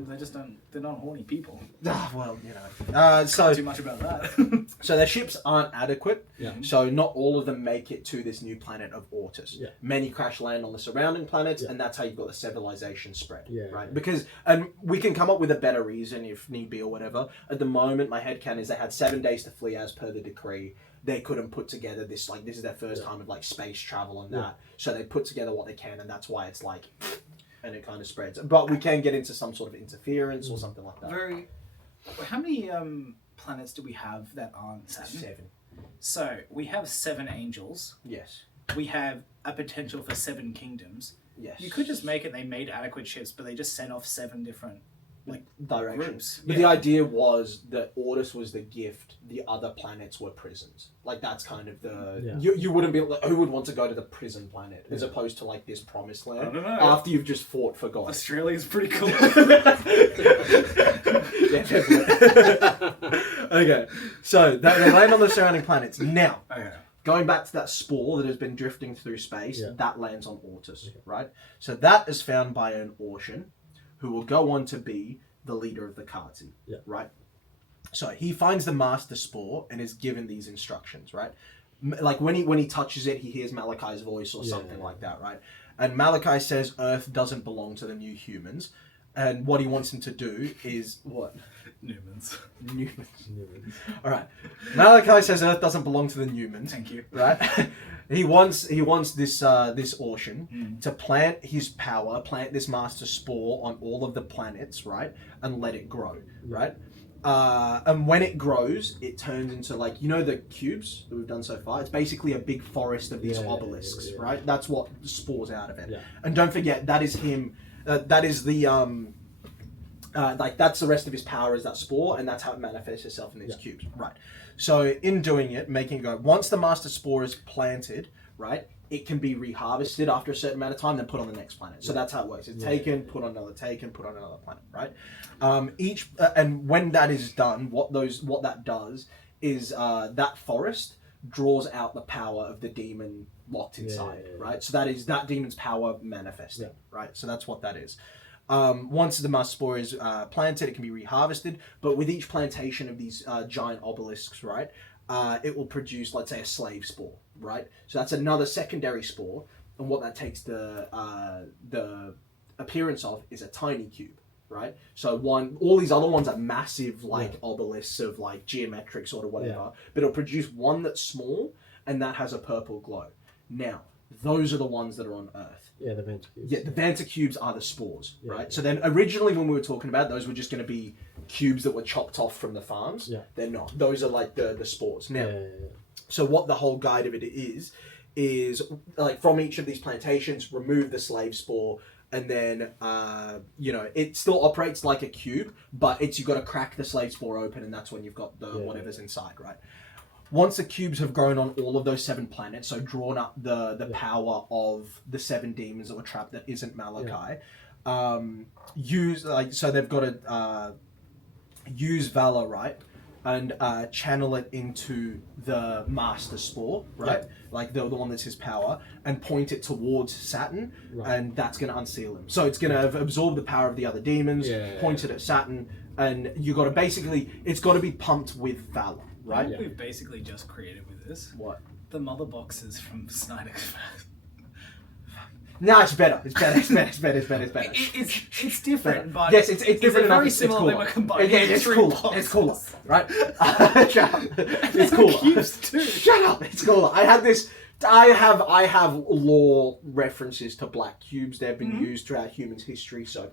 they're not horny people. Well, you know. So too much about that. So their ships aren't adequate, Yeah. so not all of them make it to this new planet of Ortus. Yeah. Many crash land on the surrounding planets, Yeah. and that's how you've got the civilization spread, right? Yeah. Because, and we can come up with a better reason if need be or whatever. At the moment, my headcanon is they had 7 days to flee as per the decree. They couldn't put together this, like, this is their first time of, like, space travel and that. So they put together what they can, and that's why it's like, and it kind of spreads. But we can get into some sort of interference or something like that. How many planets do we have that aren't Saturn? 7. So we have 7 angels. Yes. We have a potential for 7 kingdoms. Yes. You could just make it. They made adequate ships, but they just sent off 7 different directions. groups. But the idea was that Ortus was the gift. The other planets were prisons. Like that's kind of the you wouldn't be like, who would want to go to the prison planet as opposed to like this promised land I don't know. after you've just fought for God. Australia's pretty cool. Yeah, definitely. Okay, so they land on the surrounding planets. Now, going back to that spore that has been drifting through space, that lands on Ortus, right? So that is found by an Orcian, who will go on to be the leader of the Khazzi, right? So he finds the master spore and is given these instructions, right? Like when he touches it, he hears Malachi's voice or something like that, right? And Malachi says Earth doesn't belong to the new humans, and what he wants him to do is what? Newmans. All right. Malachi says Earth doesn't belong to the Newmans. Thank you. Right. He wants this Orcian to plant his power, plant this master spore on all of the planets, right, and let it grow, right. And when it grows, it turns into like the cubes that we've done so far. It's basically a big forest of these obelisks, right? That's what spores out of it. Yeah. And don't forget that is him. That is the that's the rest of his power is that spore, and that's how it manifests itself in these cubes, right? So in doing it, making it go, once the master spore is planted, right, it can be reharvested after a certain amount of time, then put on the next planet. So that's how it works. It's taken, put on another, taken, put on another planet, right? And when that is done, what that does is that forest draws out the power of the demon locked inside, right? So that is that demon's power manifesting, right? So that's what that is. Once the master spore is planted, it can be reharvested. But with each plantation of these giant obelisks, right, it will produce, let's say, a slave spore, right? So that's another secondary spore, and what that takes the appearance of is a tiny cube, right? So all these other ones are massive, like obelisks of like geometric sort of whatever, but it'll produce one that's small and that has a purple glow. Now, those are the ones that are on Earth. Yeah, the Vanta cubes. Yeah, the Vanta cubes are the spores, right? So then originally when we were talking about those were just going to be cubes that were chopped off from the farms. Yeah. They're not. Those are like the spores. Now, so what the whole guide of it is like from each of these plantations, remove the slave spore, and then, it still operates like a cube, but you've got to crack the slave spore open, and that's when you've got the whatever's inside, right? Once the cubes have grown on all of those 7 planets, so drawn up the power of the 7 demons that were trapped that isn't Malachi, so they've got to use Valor, right, and channel it into the master spore, right, like the one that's his power, and point it towards Saturn, and that's going to unseal him. So it's going to absorb the power of the other demons, point it at Saturn, and you got to basically, it's got to be pumped with Valor. Right? What we've basically just created with this? What? The mother boxes from Snyder's. No, it's better. It's better. It's different, but yes, it's different. Very similar. They were combined. Yeah, it's cooler. It's cooler, right? Shut up. It's cooler. Cubes too. Shut up. It's cooler. I had this I have lore references to black cubes. They've been used throughout human history, so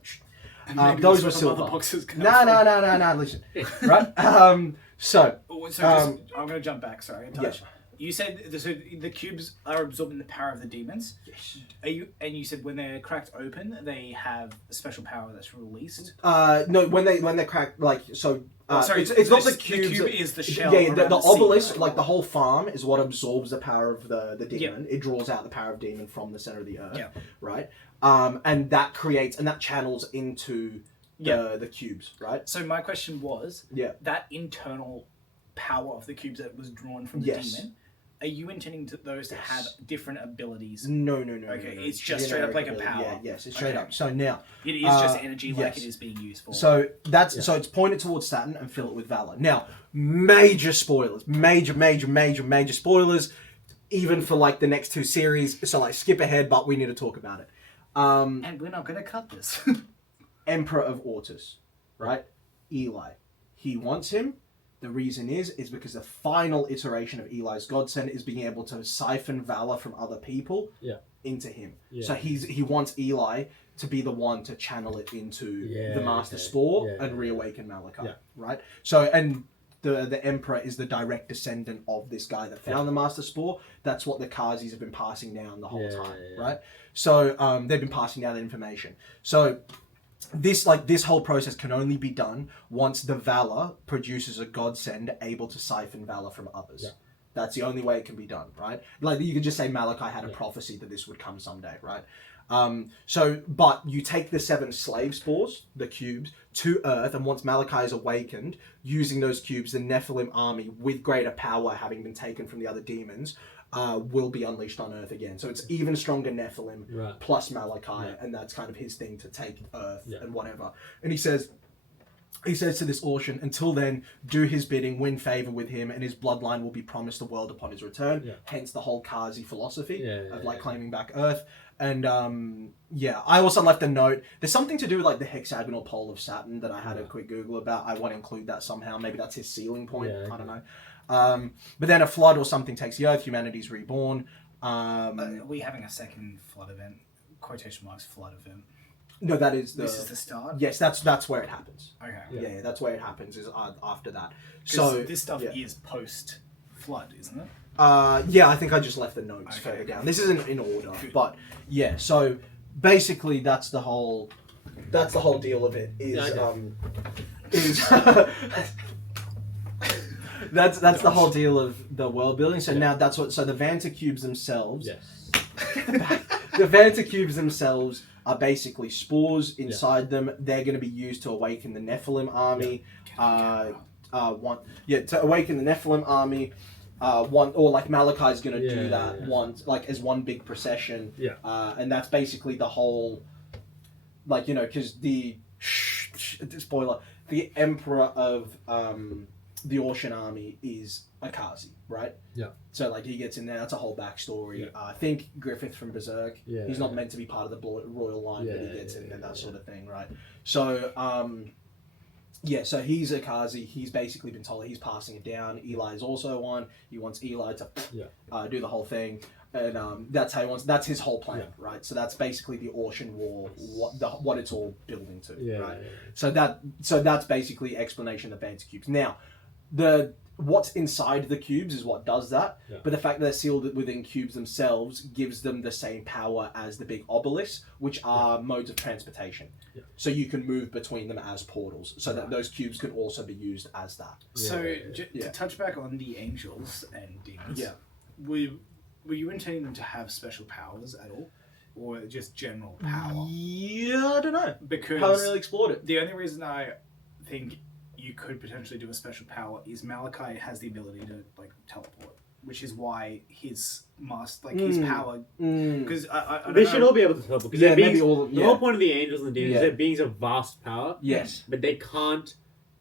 those were silver. No, listen. Right? I'm going to jump back, sorry. Yes. You said the cubes are absorbing the power of the demons. Yes. And you said when they're cracked open, they have a special power that's released. No, when they're cracked, like so. Sorry, it's not the cubes. The cube is the shell. Yeah, the obelisk, sea, like the whole farm, is what absorbs the power of the demon. Yeah. It draws out the power of demon from the center of the earth. Yeah. Right. And that creates and that channels into the cubes. Right. So my question was, that internal power of the cubes that was drawn from the demon. Are you intending those to have different abilities? No. Okay, it's just straight up like a power. Yeah, yes, it's straight up. So now it is just energy, like it is being used for. So so it's pointed towards Saturn and fill it with valor. Now, major spoilers, major spoilers, even for like the next 2 series. So like skip ahead, but we need to talk about it. And we're not going to cut this. Emperor of Ortus, right? Eli, he wants him. The reason is because the final iteration of Eli's Godsend is being able to siphon valor from other people into him. Yeah. So he wants Eli to be the one to channel it into the Master Spore and reawaken Malachi. Right? So, and the Emperor is the direct descendant of this guy that found the Master Spore. That's what the Khazis have been passing down the whole time. Right? So they've been passing down that information. So this whole process can only be done once the Valor produces a Godsend able to siphon Valor from others. Yeah. That's the only way it can be done, right? Like you could just say Malachi had a prophecy that this would come someday, right? But you take the 7 slave spores, the cubes, to Earth, and once Malachi is awakened, using those cubes, the Nephilim army, with greater power having been taken from the other demons, will be unleashed on Earth again. So it's even stronger Nephilim plus Malachi, and that's kind of his thing to take Earth and whatever. And he says to this Ocean, until then, do his bidding, win favor with him, and his bloodline will be promised the world upon his return. Yeah. Hence the whole Khazi philosophy of claiming back Earth. And I also left a note. There's something to do with like the hexagonal pole of Saturn that I had a quick Google about. I want to include that somehow. Maybe that's his ceiling point. I don't know. But then a flood or something takes the Earth. Humanity's reborn. Are we having a second flood event? Quotation marks flood event. No, that is the. This is the start. Yes, that's where it happens. Okay. Yeah, that's where it happens. Is after that. So this stuff is post flood, isn't it? I think I just left the notes further down. This isn't in order, but yeah. So basically, that's the whole deal of it. That's the whole deal of the world building. So now that's what. So the Vanta cubes themselves. Yes. The Vanta cubes themselves are basically spores inside them. They're going to be used to awaken the Nephilim army. To awaken the Nephilim army. Or like Malachi's going to do that once, like as one big procession. And that's basically the whole, because spoiler, the Emperor of the Ocean army is a Khazi, right? Yeah. So he gets in there. That's a whole backstory. Yeah. I think Griffith from Berserk. Yeah. He's not meant to be part of the royal line, but he gets in there, that sort of thing, right? So so he's a Khazi. He's basically been told he's passing it down. Eli is also one. He wants Eli to do the whole thing, and that's how he wants. That's his whole plan, right? So that's basically the Ocean War, what it's all building to, right? Yeah. So that's basically explanation of the Vanta cubes. Now, what's inside the cubes is what does that, but the fact that they're sealed within cubes themselves gives them the same power as the big obelisks, which are modes of transportation. Yeah. So you can move between them as portals, so that those cubes could also be used as that. So to touch back on the angels and demons, were you intending them to have special powers at all, or just general power? Yeah, I don't know, because I haven't really explored it. The only reason I think you could potentially do a special power is Malachi has the ability to teleport, which is why his his power. Because they should all be able to teleport. Because the whole point of the angels and the demons is they're beings of vast power. Yes, but they can't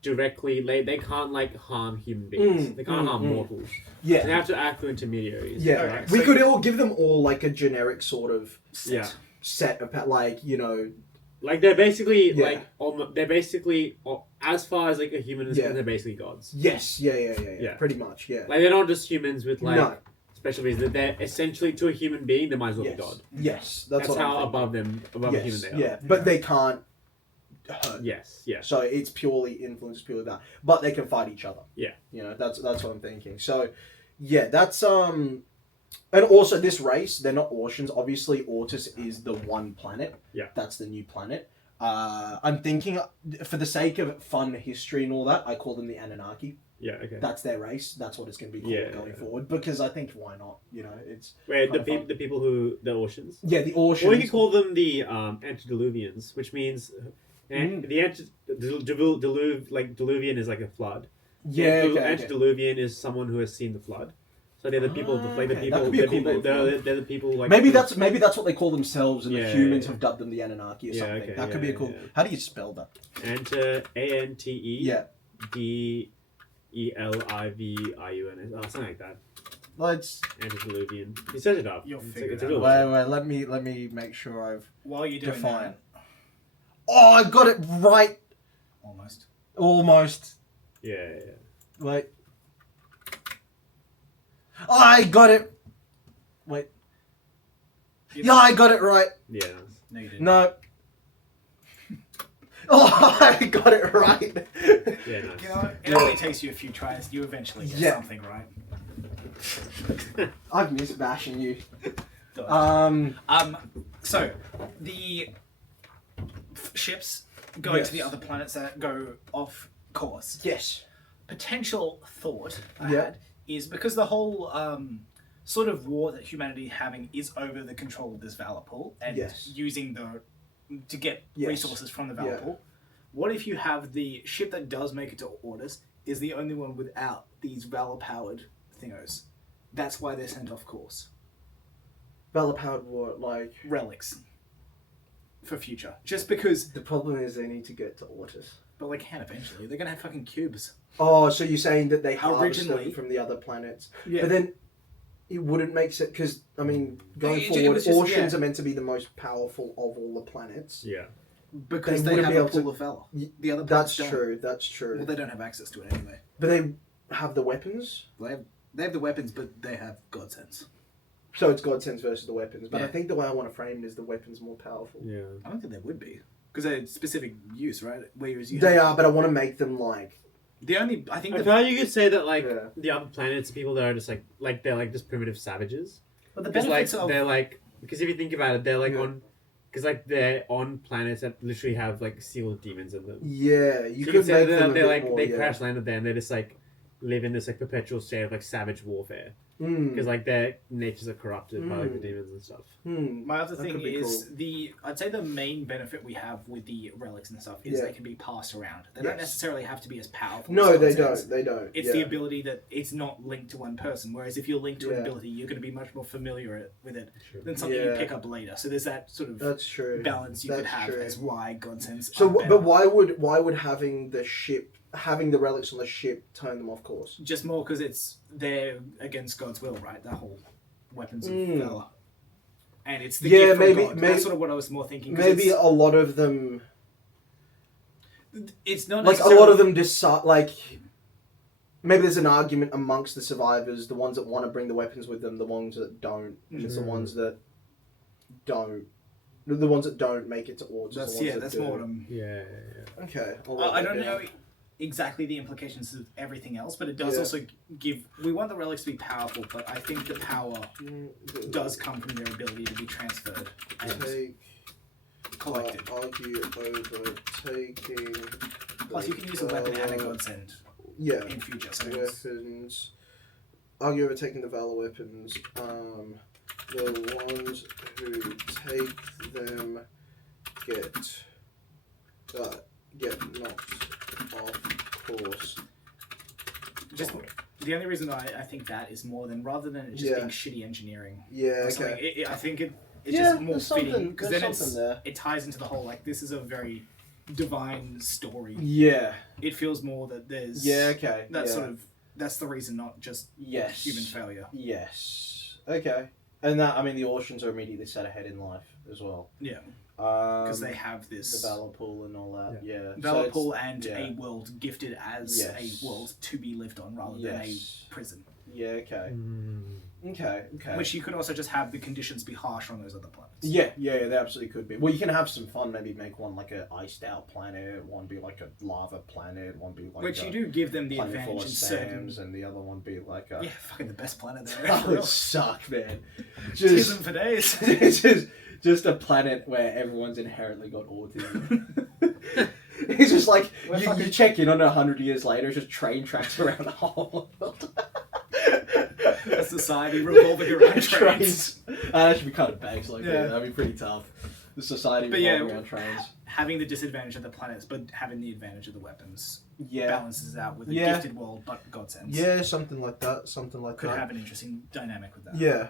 directly. They can't harm human beings. They can't harm mortals. Yeah, so they have to act through intermediaries. Yeah, right? We could all give them all a generic sort of set of they're basically they're basically as far as a human is, they're basically gods. Yes, yeah. Pretty much, yeah. They're not just humans with special is that they're essentially to a human being, they might as well be God. Yes, that's how above a human they are. Yeah, but they can't hurt. Yes, yeah. So it's purely influence, purely that. But they can fight each other. Yeah. You know, that's what I'm thinking. So, yeah, that's and also this race, they're not Ortians. Obviously, Ortis is the one planet. Yeah. That's the new planet. I'm thinking, for the sake of fun history and all that, I call them the Anunnaki. Yeah, okay. That's their race. That's what it's going to be called going forward. Because I think, why not? You know, it's... Wait, the people who... The Oceans? Yeah, the Oceans. Or you could call them the antediluvians, which means... Diluvian is like a flood. Yeah, Antediluvian is someone who has seen the flood. So they're the people, they're the people like... Maybe that's what they call themselves, and the humans have dubbed them the Anunnaki or something. Okay, that could be a cool... How do you spell that? Ante... Yeah. Deliviun. Something like that. Let's... Antediluvian. You set it up. You'll figure it out. Wait, let me make sure I've... While you're doing defined. Oh, I got it right! Almost. Yeah. Wait. Oh, I got it! Wait. Yeah, I got it right! Yeah. No, you didn't. No. Oh, I got it right! Yeah, nice. You know, it only takes you a few tries. You eventually get something right. I've missed bashing you. So, the ships going to the other planets that go off course. Yes. Potential thought I had is because the whole sort of war that humanity having is over the control of this Valor pool and using to get resources from the Valor pool. What if you have the ship that does make it to Orders is the only one without these Valor powered thingos? That's why they're sent off course. Valor powered what? Like relics. For future. Just because... The problem is they need to get to Ortis. But they can eventually. They're going to have fucking cubes. Oh, so you're saying that they harvest them from the other planets. Yeah. But then it wouldn't make sense, because, I mean, going forward, Ortians are meant to be the most powerful of all the planets. Yeah. Because they have a pool of Valor. The other planets don't. That's true. Well, they don't have access to it anyway. But they have the weapons? They have the weapons, but they have Godsends. So it's Godsends versus the weapons. But I think the way I want to frame it is the weapons more powerful. Yeah. I don't think they would be. Because they're specific use, right? Whereas you they are, but I want to make them like... The only... I think... I feel like you could say that, like, the other planets, people that are just, like they're, like, just primitive savages. But the benefits of... They're, like... Because if you think about it, they're, like, on... Because, like, they're on planets that literally have, like, sealed demons in them. Yeah, you could make them they're, like, more, they crash landed there and they're just, like, live in this, like, perpetual state of, like, savage warfare. Because like their natures are corrupted by like the demons and stuff. My other thing is I'd say the main benefit we have with the relics and stuff is they can be passed around. They don't necessarily have to be as powerful. No, they don't. They don't. It's the ability that it's not linked to one person. Whereas if you're linked to an ability, you're going to be much more familiar with it than something you pick up later. So there's that sort of balance you could have as why Godsends. So, but why would having the relics on the ship turn them off course? Just more because they're against God's will, right? The whole weapons of Valor. And it's the gift from God. That's sort of what I was more thinking. Maybe a lot of them... It's not like, a lot of them decide... Like, maybe there's an argument amongst the survivors, the ones that want to bring the weapons with them, the ones that don't. And it's the ones that don't. The ones that don't make it to Ords. That's more what I'm... Yeah. Okay. I don't know exactly the implications of everything else, but it does also give... We want the relics to be powerful, but I think the power does come from their ability to be transferred and collected. Argue over taking... Plus, you can use a weapon and a Godsend in future. So weapons. Argue over taking the Valor weapons. The ones who take them get knocked off course. Just the only reason I think that is more than rather than it just being shitty engineering. Yeah, okay. I think it's just more fitting because then it ties into the whole like this is a very divine story. Yeah, it feels more that there's that's the reason, not just human failure. Yes. Okay. And that, I mean, the Ortians are immediately set ahead in life as well. Yeah. Because they have this... The Valor pool and all that, Valor pool and a world gifted as a world to be lived on rather than a prison. Yeah, okay. Okay. Which you could also just have the conditions be harsh on those other planets. Yeah, they absolutely could be. Well, you can have some fun. Maybe make one like a iced out planet, one be like a lava planet, one be like which you do give them the advantage in certain... and the other one be like a... Yeah, fucking the best planet there. That would suck, man. Tism for days. just a planet where everyone's inherently got autism. It's just like, you check in on 100 years later, it's just train tracks around the whole world. A society revolving around trains. That should be kind of bags like that. That'd be pretty tough. The society revolving around trains. Having the disadvantage of the planets, but having the advantage of the weapons balances out with a gifted world, but Godsend. Yeah, something like that. Could have an interesting dynamic with that. Yeah.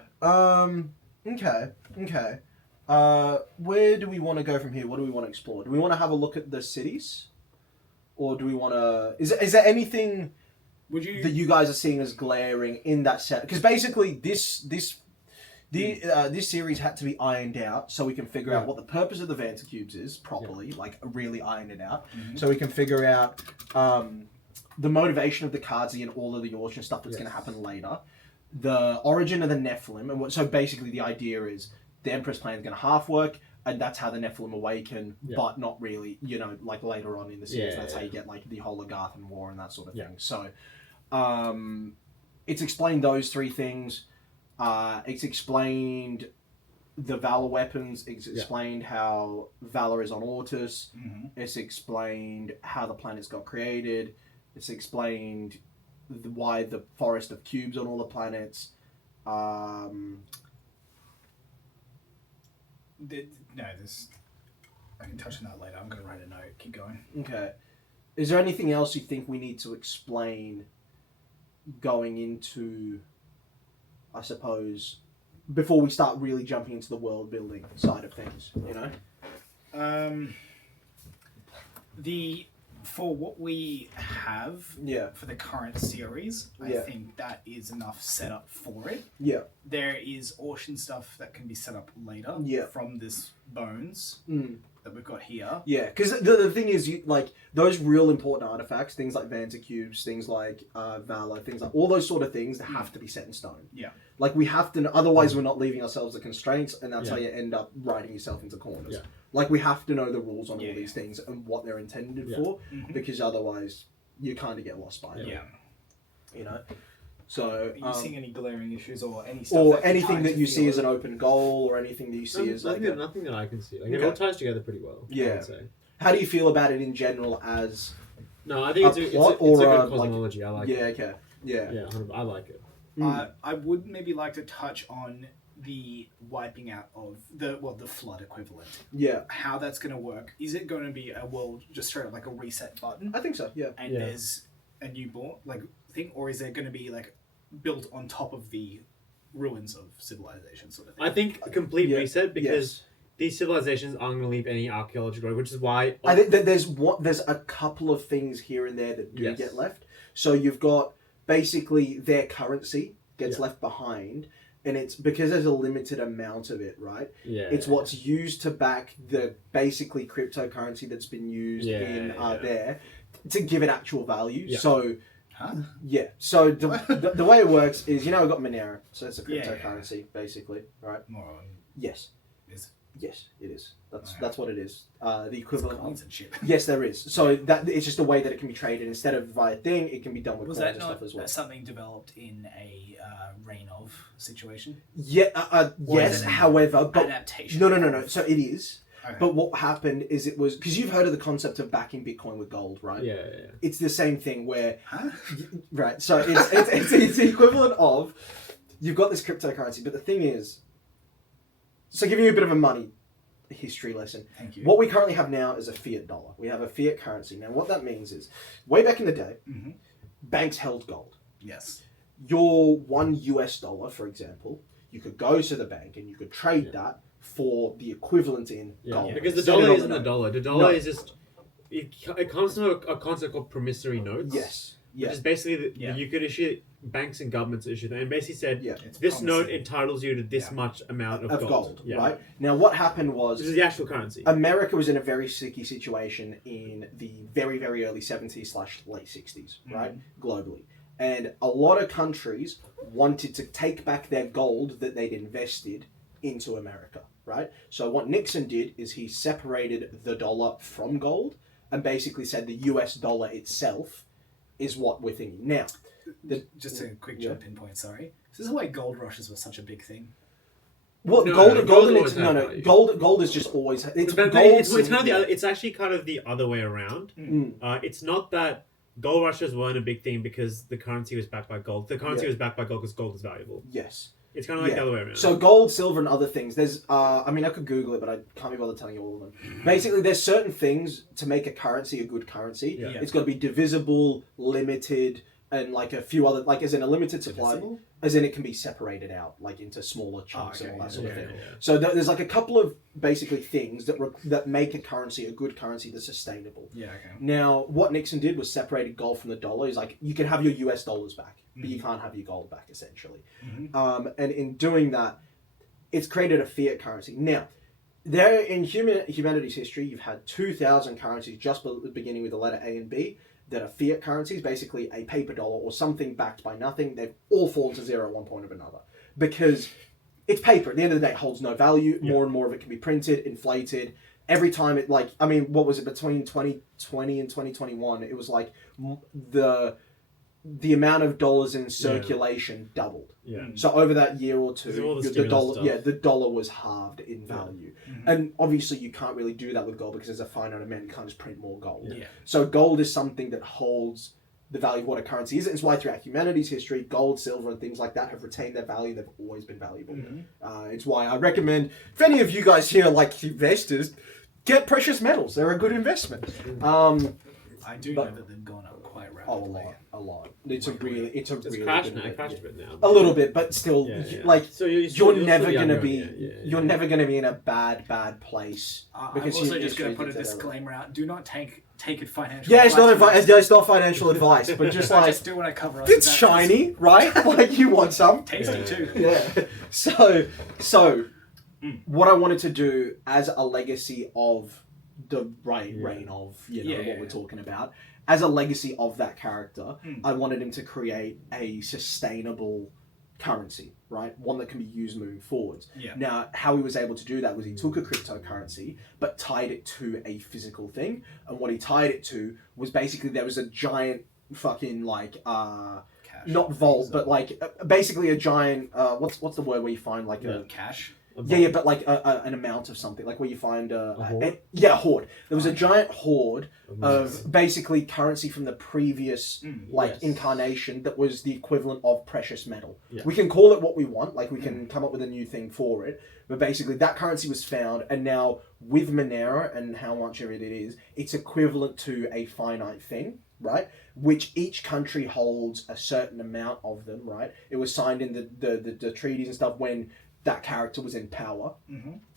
Okay. Where do we want to go from here? What do we want to explore? Do we want to have a look at the cities? Or do we want to... Is there anything that you guys are seeing as glaring in that set? Because basically this series had to be ironed out so we can figure out what the purpose of the Vanta Cubes is properly, like really iron it out. Mm-hmm. So we can figure out the motivation of the Khadzi and all of the Yorkshire stuff that's going to happen later. The origin of the Nephilim. And so basically the idea is the Empress plan is going to half work, and that's how the Nephilim awaken, but not really, like later on in the series, that's how you get like the whole Agarthan War and that sort of thing. So it's explained those three things. It's explained the Valor weapons. It's explained how Valor is on Ortus. Mm-hmm. It's explained how the planets got created. It's explained why the Forest of Cubes on all the planets. I can touch on that later. I'm going to write a note. Keep going. Okay. Is there anything else you think we need to explain going into, I suppose, before we start really jumping into the world building side of things, For what we have for the current series, I think that is enough setup for it. Yeah. There is ocean stuff that can be set up later from this bones that we've got here. Yeah, because the thing is, those real important artifacts, things like Vanta Cubes, things like Valor, things like all those sort of things, that have to be set in stone. Yeah. Like, we have to, otherwise we're not leaving ourselves the constraints, and that's how you end up writing yourself into corners. Yeah. Like, we have to know the rules on all these things and what they're intended for, because otherwise you kind of get lost by them. Yeah. So, are you seeing any glaring issues or any stuff? Or anything that you see as an open goal, or anything that you see as like... Nothing that I can see. Like, it all ties together pretty well, I would say. How do you feel about it in general as... No, I think it's a good cosmology. I like it. Yeah, okay. Yeah, I like it. I would maybe like to touch on the wiping out of the flood equivalent. Yeah. How that's going to work. Is it going to be a world just straight up like a reset button? I think so, yeah. And there's a newborn thing, or is it going to be like built on top of the ruins of civilization sort of thing? I think a complete reset, because these civilizations aren't going to leave any archaeological, which is why... I think that there's a couple of things here and there that do get left. So you've got basically their currency gets left behind, and it's because there's a limited amount of it, right? Yeah. It's what's used to back the basically cryptocurrency that's been used in there to give it actual value. Yeah. So, so the way it works is, we've got Monero, so it's a cryptocurrency basically, right? Yes. Yes, it is. That's what it is. The equivalent coins and shit. Yes, there is. So that it's just a way that it can be traded instead of via thing. It can be done with coins and stuff as well. Was that not something developed in a reign of situation? Yeah. Yes. However, but adaptation. No. So it is. Okay. But what happened is it was because you've heard of the concept of backing Bitcoin with gold, right? Yeah. It's the same thing where, right? So it's the equivalent of you've got this cryptocurrency, but the thing is. So giving you a bit of a money history lesson. Thank you. What we currently have now is a fiat dollar. We have a fiat currency. Now what that means is, way back in the day, banks held gold. Yes. Your $1, for example, you could go to the bank and you could trade that for the equivalent in gold. Because the dollar isn't a dollar. The dollar is just... It comes from a concept called promissory notes. Yes. Which is basically you could issue, banks and governments issue them, and basically said this note entitles you to this much amount of gold. Right? Now what happened was... This is the actual currency. America was in a very sticky situation in the very, very early 70s / late 60s, right? Globally. And a lot of countries wanted to take back their gold that they'd invested into America, right? So what Nixon did is he separated the dollar from gold and basically said the US dollar itself is what we're thinking. Now, just a quick jump in point, sorry. This is why gold rushes were such a big thing. Well, gold is just always it's actually kind of the other way around. It's not that gold rushes weren't a big thing because the currency was backed by gold. The currency was backed by gold because gold is valuable. Yes. It's kind of like the other way around. So gold, silver, and other things. There's, I could Google it, but I can't be bothered telling you all of them. Basically, there's certain things to make a currency a good currency. Yeah. It's got to be divisible, limited, and like a few other, like as in a limited supply. Divisible? As in it can be separated out, like into smaller chunks and all that sort of thing. Yeah. So there's like a couple of basically things that make a currency a good currency that's sustainable. Yeah. Okay. Now, what Nixon did was separated gold from the dollar. He's like, you can have your US dollars back, but you can't have your gold back, essentially. And in doing that, it's created a fiat currency. Now, there in humanity's history, you've had 2,000 currencies just beginning with the letter A and B. That are fiat currencies, basically a paper dollar or something backed by nothing. They've all fallen to zero at one point or another. Because it's paper. At the end of the day, it holds no value. More and more of it can be printed, inflated. Every time it, like, I mean, what was it, between 2020 and 2021, it was like the amount of dollars in circulation doubled. Yeah. So over that year or two, the dollar was halved in value. And obviously you can't really do that with gold because there's a finite amount. You can't just print more gold. Yeah. So gold is something that holds the value of what a currency is. It's why throughout humanity's history, gold, silver, and things like that have retained their value. They've always been valuable. It's why I recommend, if any of you guys here are like investors, get precious metals. They're a good investment. I do know that they've gone up quite rapidly. A lot. It's really crashed now. It crashed a bit now. A little bit, but still, like, so you're never gonna be in a bad place. Because I'm also just gonna put a disclaimer out: do not take it financial. Yeah, it's not financial advice, but just like, just do what I cover. It's shiny, right? Like you want some. Tasty too. Yeah. So, what I wanted to do as a legacy of the reign of what we're talking about. As a legacy of that character, I wanted him to create a sustainable currency, right? One that can be used moving forwards. Yeah. Now, how he was able to do that was he took a cryptocurrency, but tied it to a physical thing. And what he tied it to was basically there was a giant fucking like, not vault, but like basically a giant, what's the word where you find like a... Cash? Yeah, but like an amount of something, like where you find a hoard. There was a giant hoard of basically currency from the previous incarnation that was the equivalent of precious metal. Yeah. We can call it what we want, like we can come up with a new thing for it, but basically that currency was found, and now with Monero and how much of it is, it's equivalent to a finite thing, right? Which each country holds a certain amount of them, right? It was signed in the treaties and stuff when that character was in power.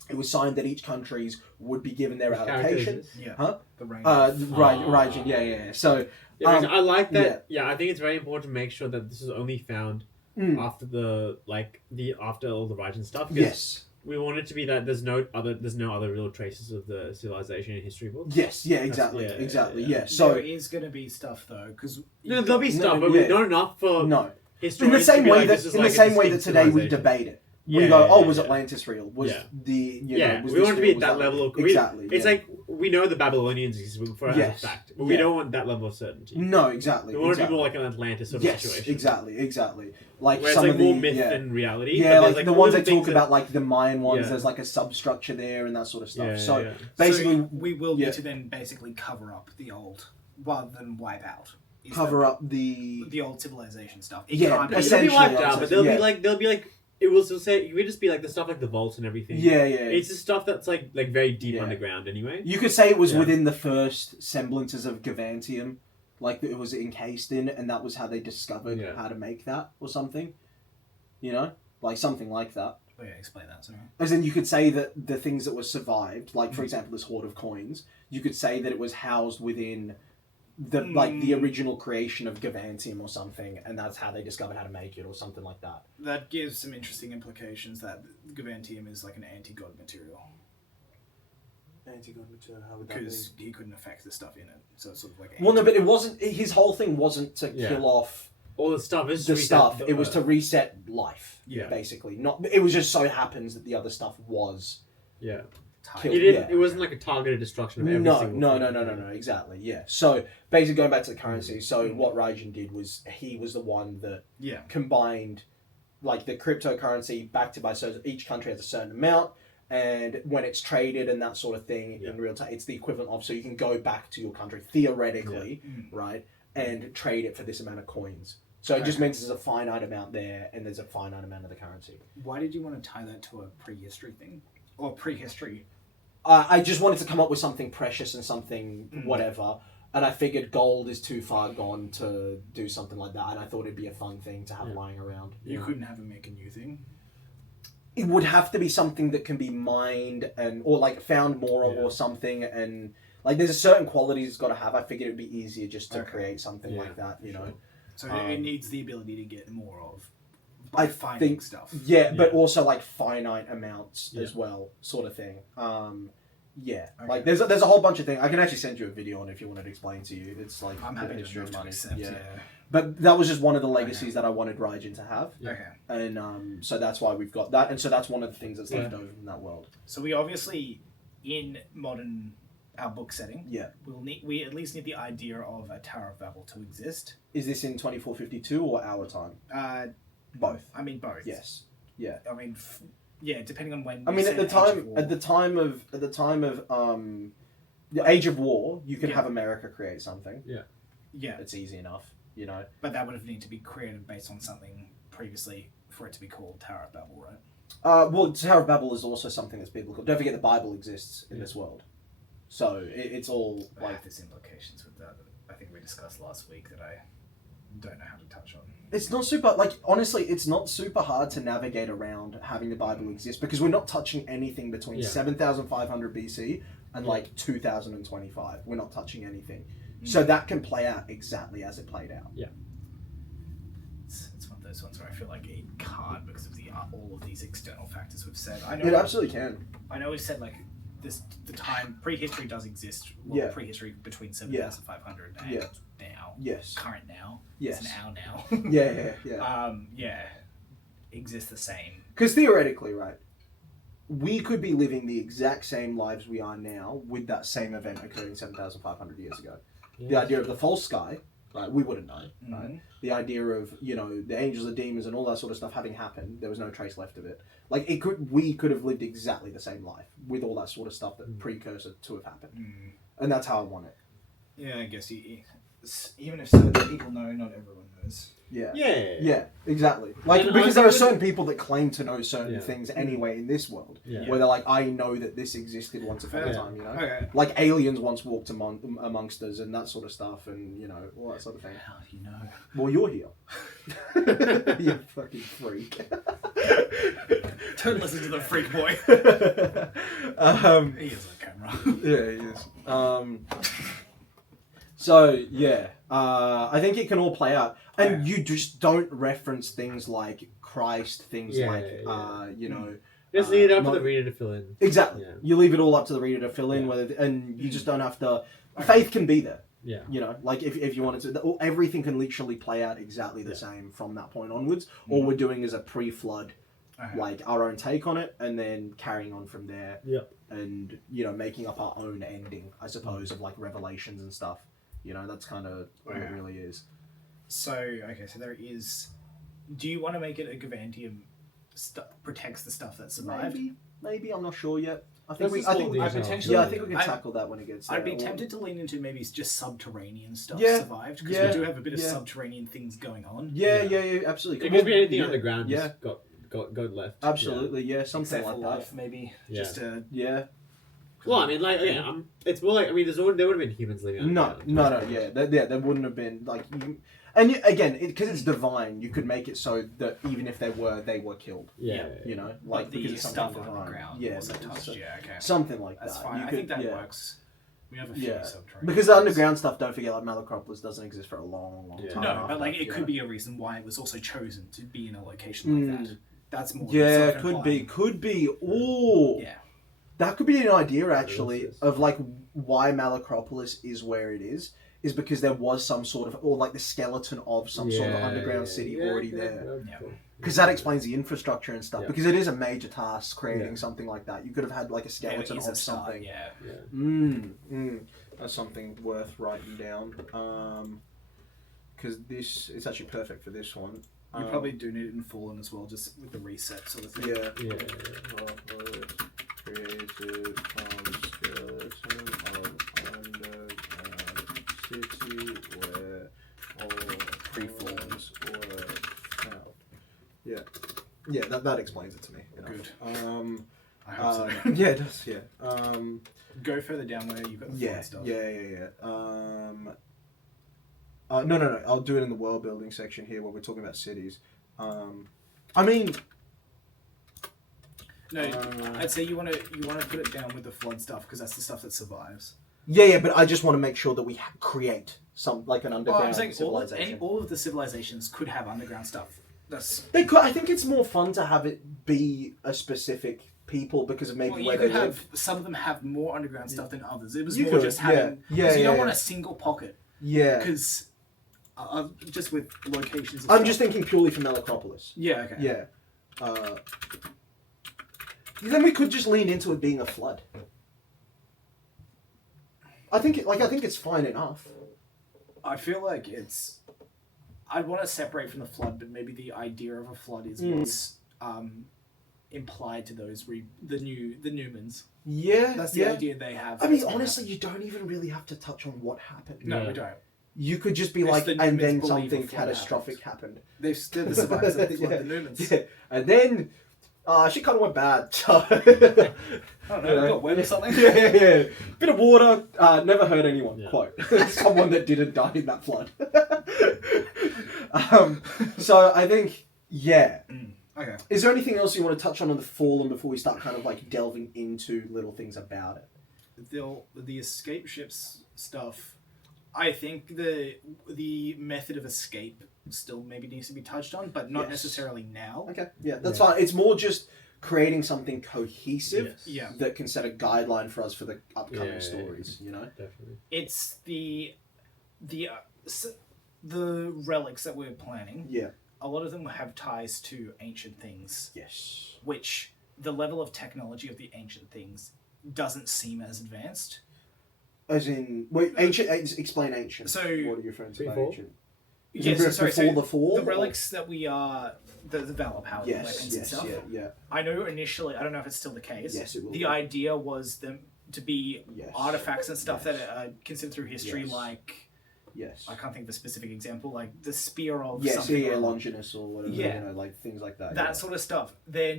It was signed that each countries would be given their allocation. The range. Right. Yeah. So I like that. Yeah, I think it's very important to make sure that this is only found after after all the Raijin stuff. Yes. We want it to be that there's no other real traces of the civilization in history books. Yes. Yeah. Exactly. So there is going to be stuff though, because there'll be stuff, but not enough for in the same way that today we debate it. We go, was Atlantis real? Was the we want to be at that level of exactly. It's like we know the Babylonians exist for as a fact, but we don't want that level of certainty. No, exactly. We want to be more like an Atlantis sort of situation. Exactly. Like where some it's of more myth than reality. Yeah, like the ones they talk about, like the Mayan ones. There's like a substructure there and that sort of stuff. So basically, we will need to then basically cover up the old rather than wipe out. Cover up the old civilization stuff. It'll be wiped out, but they'll be like. It will still say, you could just be like the stuff like the vaults and everything. Yeah. It's the stuff that's like very deep underground anyway. You could say it was within the first semblances of Gavantium, like it was encased in, and that was how they discovered how to make that or something. You know? Like something like that. Oh yeah, explain that, sorry. As in you could say that the things that were survived, like for example this hoard of coins, you could say that it was housed within the original creation of Gavantium or something, and that's how they discovered how to make it or something like that. That gives some interesting implications that Gavantium is like an anti-god material. Anti-god material, how would that be? Because he couldn't affect the stuff in it, so it's sort of like... Well, no, but it wasn't... His whole thing wasn't to kill off all the stuff. It was to reset life. Yeah. Basically, not. It was just so happens that the other stuff was. Yeah. Killed. It wasn't like a targeted destruction of every single thing. No, exactly, yeah. So, basically going back to the currency, so what Raijin did was, he was the one that combined, like, the cryptocurrency backed by, so each country has a certain amount, and when it's traded and that sort of thing in real time, it's the equivalent of, so you can go back to your country, theoretically, right, and trade it for this amount of coins. So it just means there's a finite amount there, and there's a finite amount of the currency. Why did you want to tie that to a prehistory thing? Or prehistory? I just wanted to come up with something precious and something whatever, and I figured gold is too far gone to do something like that, and I thought it'd be a fun thing to have lying around. You couldn't have him make a new thing? It would have to be something that can be mined or like found more of or something, and like there's a certain qualities it's got to have. I figured it'd be easier just to create something like that, you know. So it needs the ability to get more of. I think stuff. Yeah, but also like finite amounts as well, sort of thing. Like there's a whole bunch of things. I can actually send you a video on it if you wanted to explain to you. It's like I'm happy to accept. Yeah. But that was just one of the legacies that I wanted Raijin to have. Okay. And so that's why we've got that, and so that's one of the things that's left over from that world. So we obviously, in modern our book setting, we at least need the idea of a Tower of Babel to exist. Is this in 2452 or our time? Both. I mean both. Yes. Yeah. I mean, depending on when. I mean, at the time of the Age of War, you could have America create something. Yeah. Yeah. It's easy enough, you know. But that would have needed to be created based on something previously for it to be called Tower of Babel, right? Well, Tower of Babel is also something that's biblical. Don't forget the Bible exists in this world, so it's all like there's implications with that. I think we discussed last week that I don't know how to touch on. It's not super, like, honestly, it's not super hard to navigate around having the Bible exist, because we're not touching anything between 7,500 BC and, like, 2025. We're not touching anything. So that can play out exactly as it played out. Yeah. It's one of those ones where I feel like it can't because of all of these external factors we've said. It absolutely can. I know we've said, like, the time, prehistory does exist. Prehistory between 7,500 and now. Yes. Current now. Yes. It's an now. Yeah. Exists the same. Because theoretically, right, we could be living the exact same lives we are now with that same event occurring 7,500 years ago. Yeah. The idea of the false sky, right, we wouldn't know, right? The idea of, you know, the angels, the demons, and all that sort of stuff having happened, there was no trace left of it. Like, we could have lived exactly the same life with all that sort of stuff that precursor to have happened. And that's how I want it. Yeah, I guess even if certain people know, not everyone knows. Yeah, exactly. Like, because there are certain people that claim to know certain things anyway in this world, where they're like, I know that this existed once upon a time, you know? Okay. Like, aliens once walked amongst us and that sort of stuff, and, you know, all that sort of thing. How do you know? Well, you're here. You fucking freak. Don't listen to the freak boy. He is on camera. Yeah, he is. So, yeah, I think it can all play out. And you just don't reference things like Christ, things you know... Just leave it up to the reader to fill in. Exactly. Yeah. You leave it all up to the reader to fill in, and you just don't have to... Faith can be there. Yeah. You know, like if you wanted to... Everything can literally play out exactly the same from that point onwards. All we're doing is a pre-flood, like, our own take on it, and then carrying on from there. Yep. And, you know, making up our own ending, I suppose, of, like, revelations and stuff. You know, that's kind of what it really is. So, okay, so there is... Do you want to make it a Gavantium protects the stuff that survived? Maybe, I'm not sure yet. I think we can tackle that when it gets there. I'd be tempted to lean into maybe just subterranean stuff survived, because we do have a bit of subterranean things going on. Yeah, absolutely. It could be anything underground just got left. Absolutely, something except like for that. life, maybe. Just Well, I mean, like, it's more like, I mean, there would have been humans living on there wouldn't have been, like, again, because it's divine, you could make it so that even if they were killed. You know, like, because it's something divine. On the ground wasn't touched, something like That's that. fine. I think that works. We have a few subterranean. Because the underground stuff, don't forget, like, Malacropolis doesn't exist for a long, long time. No, but, like, it could be a reason why it was also chosen to be in a location like that. That's more... could be. Ooh. Yeah. That could be an idea, actually, of, like, why Malacropolis is where it is is because there was some sort of, or like the skeleton of some sort of underground city already there. Because that explains the infrastructure and stuff. Because it is a major task creating something like that. You could have had like a skeleton of something. That's something worth writing down. Because this it's actually perfect for this one. You probably do need it in Fallen as well, just with the reset sort of thing. Created skeleton of city where all pre-falls were found. Yeah, that explains it to me. Good. I hope so. Yeah, it does. Yeah. Go further down where you've got the flight stuff. Yeah. No. I'll do it in the world building section here where we're talking about cities. I mean. No, I'd say you want to put it down with the flood stuff because that's the stuff that survives. Yeah, but I just want to make sure that we create some like an underground civilization. All of the civilizations could have underground stuff. They could. I think it's more fun to have it be a specific people because of maybe where they live. Some of them have more underground stuff than others. It was more just having because you don't want a single pocket. Yeah. Because just with locations. I'm just thinking purely for Malacropolis. Yeah. Okay. Yeah. Then we could just lean into it being a flood. I think it's fine enough. I feel like I'd want to separate from the flood, but maybe the idea of a flood is what's implied to those the Newmans. Yeah, that's the idea they have. I mean, honestly, you don't even really have to touch on what happened. No, we don't. You could just be like, and then something catastrophic happened. They've still the survivors of the flood, the Newmans. Yeah. And then. She kind of went bad. So, I don't know, got wet or something? Yeah. Bit of water, never hurt anyone, quote. Someone that didn't die in that flood. So I think, Okay. Is there anything else you want to touch on the Fallen before we start kind of like delving into little things about it? The escape ships stuff, I think the method of escape still maybe needs to be touched on, but not necessarily now. Okay, that's fine. It's more just creating something cohesive Yes. that can set a guideline for us for the upcoming stories, you know? Definitely. It's the relics that we're planning. Yeah. A lot of them have ties to ancient things. Yes. Which the level of technology of the ancient things doesn't seem as advanced. As in, wait, ancient, explain ancient. So, what are your friends about ancient? Yes, before the fall? The relics that we are, the Valor powered weapons and stuff. Yeah. I know initially, I don't know if it's still the case. Yes, it will. The idea was them to be artifacts and stuff that are considered through history, like. Yes. I can't think of a specific example, like the spear of something. Yeah, Longinus or whatever. Yeah. You know, like things like that. That sort of stuff. They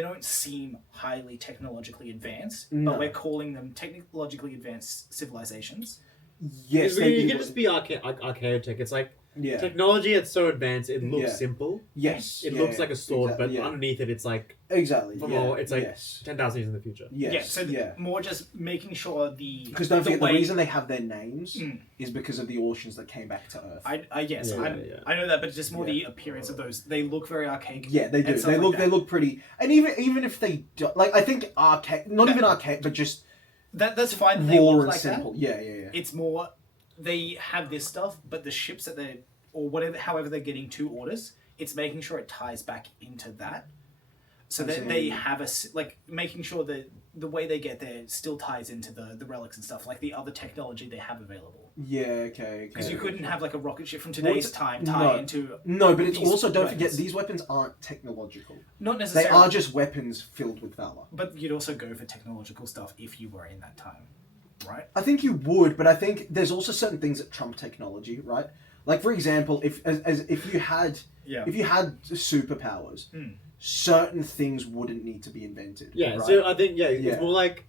don't seem highly technologically advanced, but we're calling them technologically advanced civilizations. Yes, you can just be archaeotech. It's like technology that's so advanced, it looks simple. Yes. It looks like a sword, but underneath it, it's like it's like 10,000 years in the future. More just making sure because don't forget the reason they have their names is because of the oceans that came back to Earth. I know that, but just more the appearance of those. They look very archaic. Yeah, they do. They look pretty, and even if they do, like I think archaic, not even archaic, but just that's fine. Raw they look and like simple. That. Yeah. It's more they have this stuff, but the ships that they or whatever, however they're getting two orders, it's making sure it ties back into that. So that they have making sure that the way they get there still ties into the relics and stuff, like the other technology they have available. Yeah, okay. Because you couldn't have like a rocket ship from today's time tie into... No, but it's also, don't forget, these weapons aren't technological. Not necessarily. They are just weapons filled with valor. But you'd also go for technological stuff if you were in that time, right? I think you would, but I think there's also certain things that trump technology, right? Like, for example, if you had superpowers... certain things wouldn't need to be invented. Yeah, right? so I think it's more like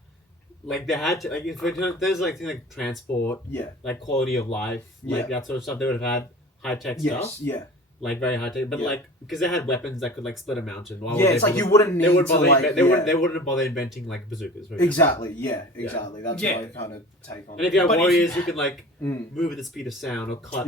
they had to if there's like things like transport, like quality of life, like that sort of stuff. They would have had high tech stuff. Yeah. Like very high tech, but like because they had weapons that could like split a mountain. It's like you wouldn't need they wouldn't bother inventing like bazookas. Exactly. Exactly. That's my kind of take on it. And if you have warriors who can like move at the speed of sound or cut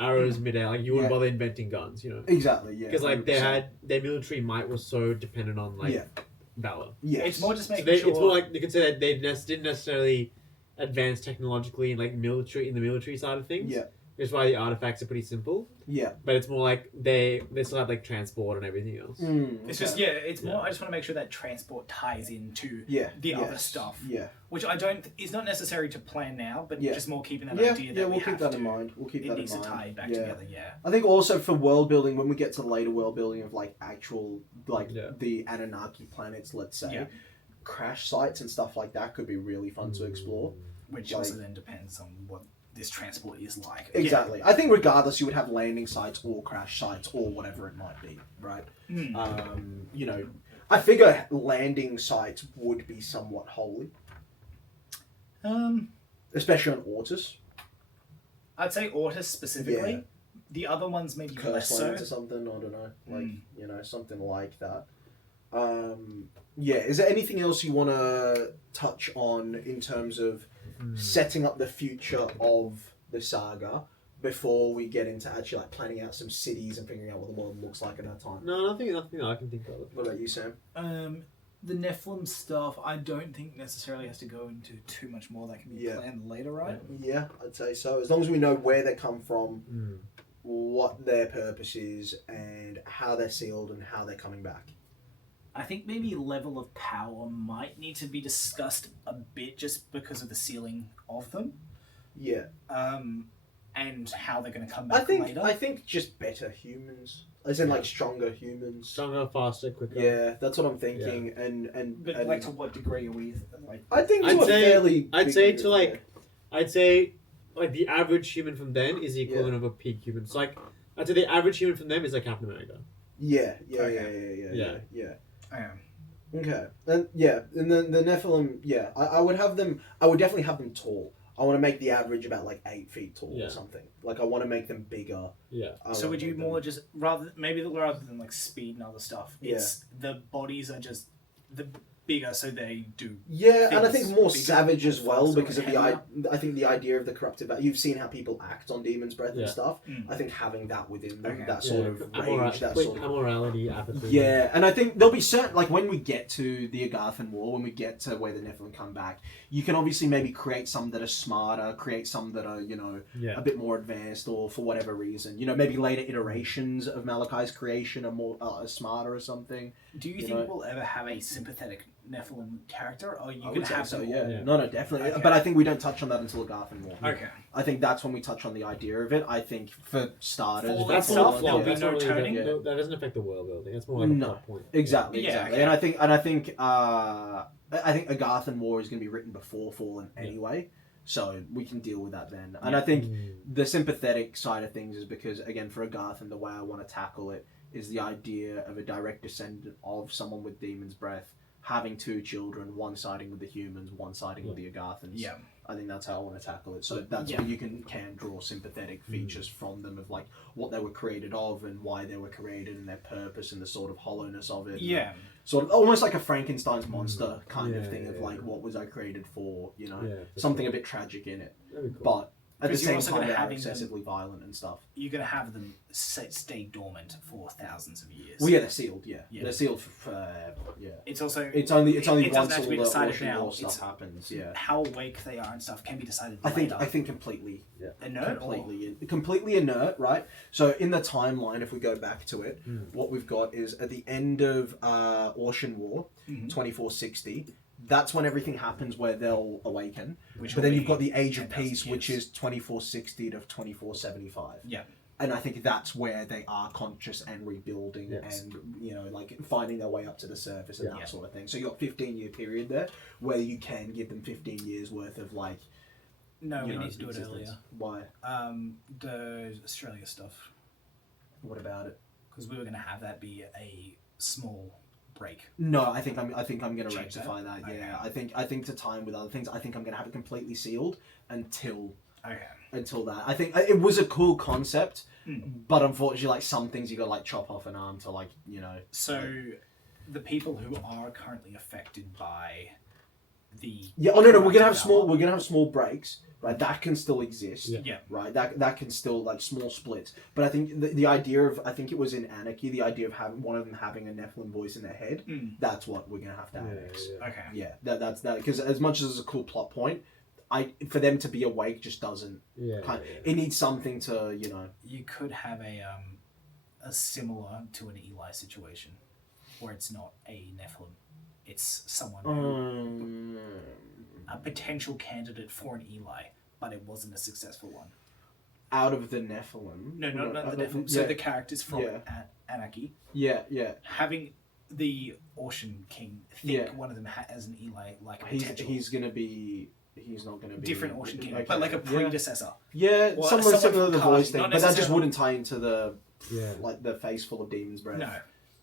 arrows midair, like you wouldn't bother inventing guns. You know. Exactly. Yeah. Because like their military might was so dependent on like valor. Yeah. It's more just making sure. It's more like you could say that they didn't necessarily advanced technologically and like military in the military side of things. Yeah. Which is why the artifacts are pretty simple. Yeah. But it's more like they still have like transport and everything else. It's just it's more. I just want to make sure that transport ties into the other stuff. Yeah. Which I don't is not necessary to plan now, but just more keeping that idea that we'll keep that in mind. We'll keep that in mind. It needs to tie back together. Yeah. I think also for world building, when we get to later world building of like actual the Anunnaki planets, let's say, crash sites and stuff like that could be really fun to explore. Which also then depends on what this transport is like. Exactly. I think regardless, you would have landing sites or crash sites or whatever it might be, right? You know, I figure landing sites would be somewhat holy. Especially on Ortis. I'd say Ortis specifically. Yeah. The other ones maybe less so. Or something, I don't know. Like, you know, something like that. Is there anything else you want to touch on in terms of setting up the future of the saga before we get into actually like planning out some cities and figuring out what the world looks like at that time? No, nothing I can think of. What about you, Sam? The Nephilim stuff, I don't think necessarily has to go into too much more. That can be planned later, right? Yeah, I'd say so. As long as we know where they come from, what their purpose is, and how they're sealed and how they're coming back. I think maybe level of power might need to be discussed a bit just because of the sealing of them. Yeah. And how they're going to come back later. I think just better humans. As in, like, stronger humans. Stronger, faster, quicker. Yeah, that's what I'm thinking. Yeah. And like, to what degree are we... Like, I think I'd say the average human from then is the equivalent of a peak human. So, like, I'd say the average human from them is like Captain America. Yeah. I am. Okay. And the Nephilim, I would definitely have them tall. I want to make the average about like 8 feet tall or something. Like I want to make them bigger. Yeah. So would you more just rather than like speed and other stuff, it's the bodies are just the bigger, so they do. Yeah, and I think more savage as well because of I think the idea of the corruptive. You've seen how people act on Demon's Breath and stuff. I think having that within them, that sort of rage, that sort of immorality, apathy. Yeah, and I think there'll be certain like when we get to the Agarthan War, when we get to where the Nephilim come back, you can obviously maybe create some that are smarter, create some that are a bit more advanced, or for whatever reason, maybe later iterations of Malachi's creation are more smarter or something. Do you think we'll ever have a sympathetic Nephilim character, or you can have so? No, definitely. Okay. But I think we don't touch on that until Agarthan War. Okay. I think that's when we touch on the idea of it. I think for starters, that stuff there'll be no turning. That doesn't affect the world building. That's more like a plot point. Exactly. Okay. And I think Agarthan War is going to be written before Fallen anyway. So we can deal with that then. And I think the sympathetic side of things is because, again, for Agarthan, the way I want to tackle it is the idea of a direct descendant of someone with Demon's Breath having 2 children, one siding with the humans, one siding with the Agarthans. Yeah. I think that's how I want to tackle it. So that's where you can draw sympathetic features from them of like what they were created of and why they were created and their purpose and the sort of hollowness of it. Yeah. Sort of almost like a Frankenstein's monster kind of thing of like what was I created for, something a bit tragic in it. That'd be cool. But at the same time, they're excessively violent and stuff. You're going to have them stay dormant for thousands of years. Well, they're sealed. Yeah. They're sealed for forever. Yeah. It's also it's only once all the ocean war stuff happens. Yeah. How awake they are and stuff can be decided. I think completely inert. Completely inert. Right. So in the timeline, if we go back to it, what we've got is at the end of Ocean War, 2460. That's when everything happens where they'll awaken. But then you've got the Age of Peace, which is 2460 to 2475. Yeah. And I think that's where they are conscious and rebuilding and, like finding their way up to the surface and that sort of thing. So you've got a 15-year period there where you can give them 15 years worth of like... No, we need to do it earlier. Why? The Australia stuff. What about it? Because we were going to have that be a small... break. No, I think I'm going to rectify that. Yeah, okay. I think to time with other things, I think I'm going to have it completely sealed until that. I think it was a cool concept, but unfortunately, like some things you got to like chop off an arm to like So, the people who are currently affected by the no, we're gonna have small breaks. Right, that can still exist. Yeah. Right, that can still like small splits. But I think the idea of it was in Anarchy, the idea of having one of them having a Nephilim voice in their head. That's what we're gonna have to annex. Okay. Yeah, that's that because as much as it's a cool plot point, for them to be awake just doesn't. It needs something to You could have a similar to an Eli situation, where it's not a Nephilim, it's someone a potential candidate for an Eli, but it wasn't a successful one. Out of the Nephilim. No, not the Nephilim. So the characters from Anarchy. Yeah. Having the Ocean King think one of them has an Eli like a potential. He's not going to be different Ocean King, but like a predecessor. Yeah, someone similar to the voice thing, but that just wouldn't tie into the the face full of demons breath. No.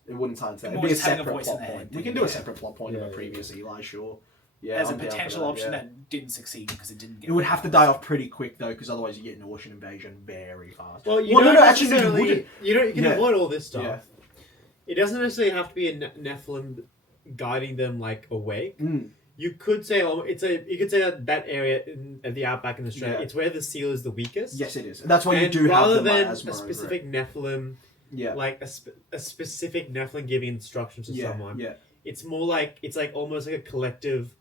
It wouldn't tie into that. It'd be a separate plot point. We can do a separate plot point of a previous Eli, sure. Yeah, as a potential option that didn't succeed because it didn't get. It would have to die off pretty quick though, because otherwise you get an ocean invasion very fast. Well, you can avoid all this stuff. Yeah. It doesn't necessarily have to be a Nephilim guiding them like awake. You could say that area at the outback in Australia, it's where the seal is the weakest. Yes, it is. And that's why you do have the miasma. Rather than a specific Nephilim, like a specific Nephilim giving instructions to someone. Yeah. It's more like almost like a collective.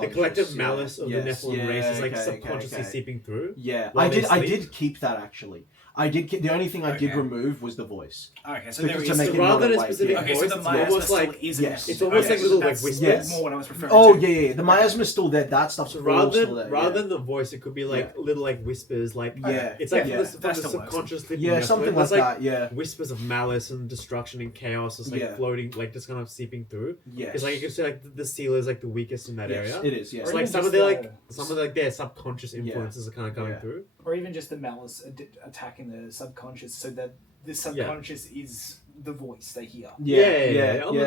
The collective malice of the Nephilim race is like subconsciously seeping through. Yeah, I did keep that actually. The only thing I did remove was the voice. Okay, so there is rather than a specific voice, so the almost like it's almost like little like whispers. That's more what I was referring to. Oh yeah. The miasma is still there. That stuff's rather than the voice, it could be like little like whispers. Like it's like from the subconscious. Something like that. Yeah, whispers of malice and destruction and chaos is like floating, like just kind of seeping through. Yes, it's like you could say like the seal is like the weakest in that area. It is. Yes, it's like some of their subconscious influences are kind of coming through. Or even just the malice attacking the subconscious, so that the subconscious is the voice they hear.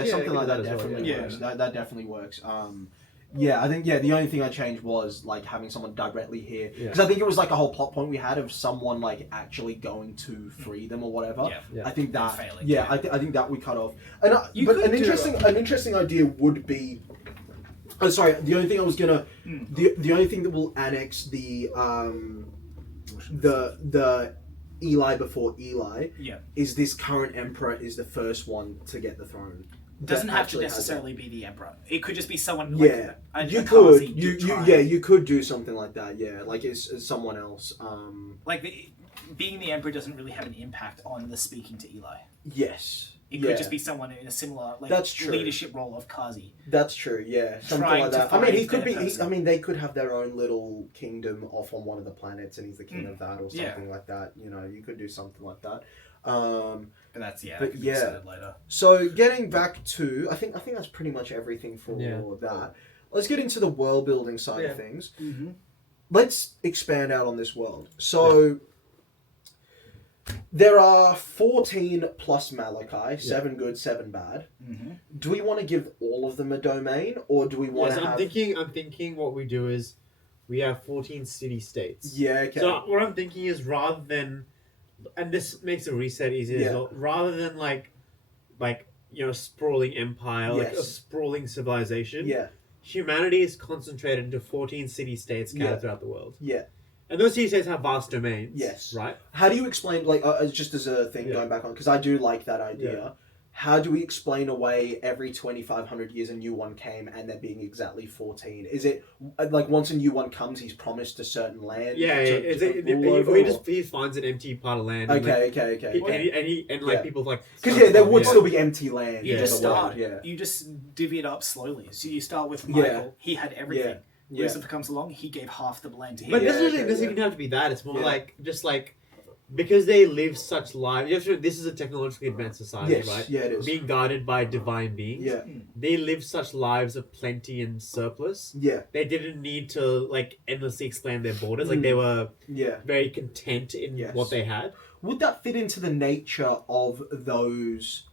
Something like that definitely works. That definitely works. I think the only thing I changed was like having someone directly here, because I think it was like a whole plot point we had of someone like actually going to free them or whatever. I think that failing, I think that we cut off. And an interesting idea would be. Oh, sorry. The only thing I was gonna, the only thing that will annex the Eli before Eli is this current emperor is the first one to get the throne. Doesn't have to necessarily be the emperor. It could just be someone. You could do something like that. Yeah, like it's someone else. Being the emperor doesn't really have an impact on the speaking to Eli. Yes. It could just be someone in a similar leadership role of Kazi. That's true, yeah. Something like that. I mean, he could be. They could have their own little kingdom off on one of the planets, and he's the king of that, or something like that. You know, you could do something like that. But that's later. So getting back to, I think that's pretty much everything for that. Let's get into the world building side of things. Mm-hmm. Let's expand out on this world. So. There are 14 plus Malachi, 7 good, 7 bad. Mm-hmm. Do we want to give all of them a domain, or do we want to have... I'm thinking what we do is we have 14 city-states. Yeah, okay. So what I'm thinking is rather than... And this makes a reset easier as well. Rather than sprawling empire, like a sprawling civilization, humanity is concentrated into 14 city-states scattered throughout the world. Yeah. And those city-states have vast domains. Yes. Right? How do you explain, just as a thing going back on, because I do like that idea, how do we explain away every 2,500 years a new one came and there being exactly 14? Is it, like, once a new one comes, he's promised a certain land? He finds an empty part of land. Okay. People like... Because, there would still be empty land. You just start, you just divvy it up slowly. So you start with Michael, he had everything. Yeah. Lucifer comes along, he gave half the land to him. But it doesn't have to be that. It's more because they live such lives. This is a technologically advanced society, right? Yeah, it is. Being guided by divine beings. Yeah. They live such lives of plenty and surplus. Yeah. They didn't need to endlessly expand their borders. They were very content in what they had. Would that fit into the nature of those?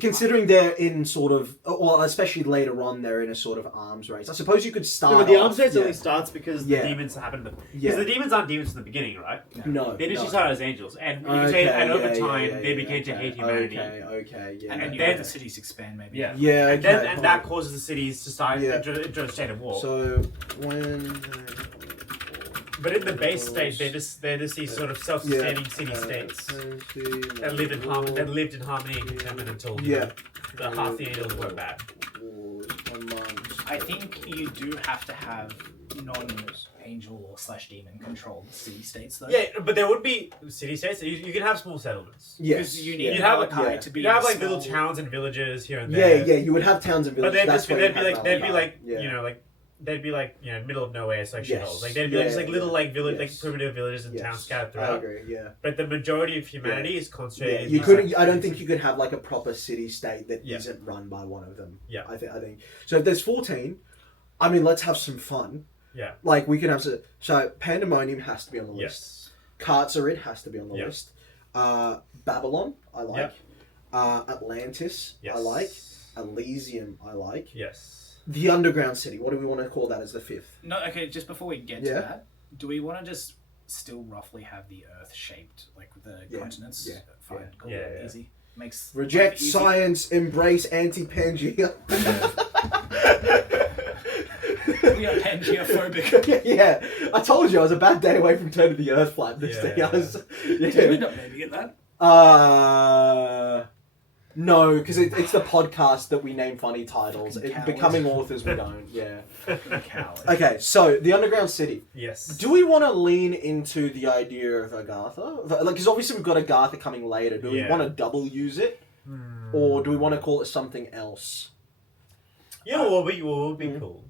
Considering they're in sort of, well, especially later on, they're in a sort of arms race. I suppose you could start. No, but the arms race only starts because the demons happen. Because the demons aren't demons from the beginning, right? No. They initially started as angels, and you can say, and over time they began to hate humanity. Okay. And then the cities expand, maybe. And that causes the cities to start into a state of war. So when. But in the base state, they're just these sort of self-sustaining city-states that lived in harmony and contentment until the half the angels were bad. I think you do have to have non-angel or /demon controlled city states though. Yeah, but there would be city states. You can have small settlements. Yes, you You'd have like to be. You'd have like little towns and villages here and there. Yeah, you would have towns and villages. But they'd be like they'd be like middle of nowhere, so like shitholes. Like they'd be like little like village like primitive villages and towns scattered throughout. I agree. Yeah. But the majority of humanity is concentrated. You couldn't. I don't think you could have like a proper city state that isn't run by one of them. Yeah. I think. So if there's 14, I mean, let's have some fun. Yeah. Like we can have so Pandemonium has to be on the list. Yes. Kartzarid has to be on the list. Babylon, I like. Yep. Atlantis, I like. Elysium, I like. Yes. The Underground City. What do we want to call that as the fifth? No, okay. Just before we get to that, do we want to just still roughly have the Earth shaped like with the continents? Yeah. Fine. Cool. Easy. Makes Reject easy. Science, embrace anti-Pangea. We are Pangea-phobic. Yeah, I told you I was a bad day away from turning the Earth flat. This thing, I was. Did we end up naming it that? No, because it's the podcast that we name funny titles. Becoming authors, we don't. Yeah. Okay, so the Underground City. Yes. Do we want to lean into the idea of Agartha? Like, because obviously we've got Agartha coming later. Do we want to double use it, or do we want to call it something else? You know what would be cool?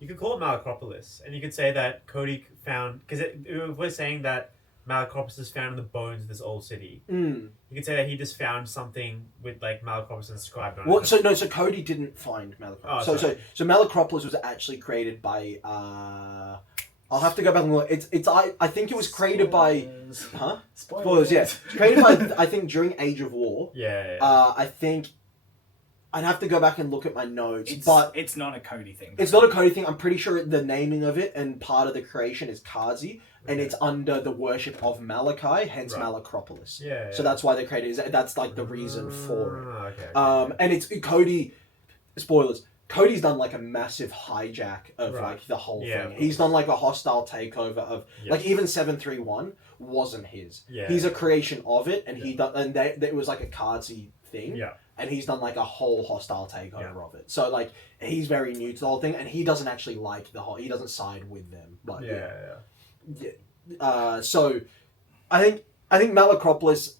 You could call it Malacropolis, and you could say that Cody found... Because we're saying that Malacropolis is found in the bones of this old city. You could say that he just found something with, like, Malacropolis inscribed on it. So Cody didn't find Malacropolis. So Malacropolis was actually created by... I'll have to go back and look. I think it was created by... Huh? Spoilers, yeah. Created by, I think, during Age of War. Yeah. I think... I'd have to go back and look at my notes, but it's not a Cody thing. It's not a Cody thing. I'm pretty sure the naming of it and part of the creation is Kazi, and it's under the worship of Malachi, hence Malacropolis. Yeah. So that's why they created it. That's like the reason for it. Okay. And it's Cody. Spoilers. Cody's done like a massive hijack of like the whole thing. He's done like a hostile takeover of like even 731 wasn't his. Yeah. He's a creation of it, and it was like a Kazi thing. Yeah. And he's done like a whole hostile takeover of it. So like he's very new to the whole thing, and he doesn't actually like he doesn't side with them. But so I think Malacropolis,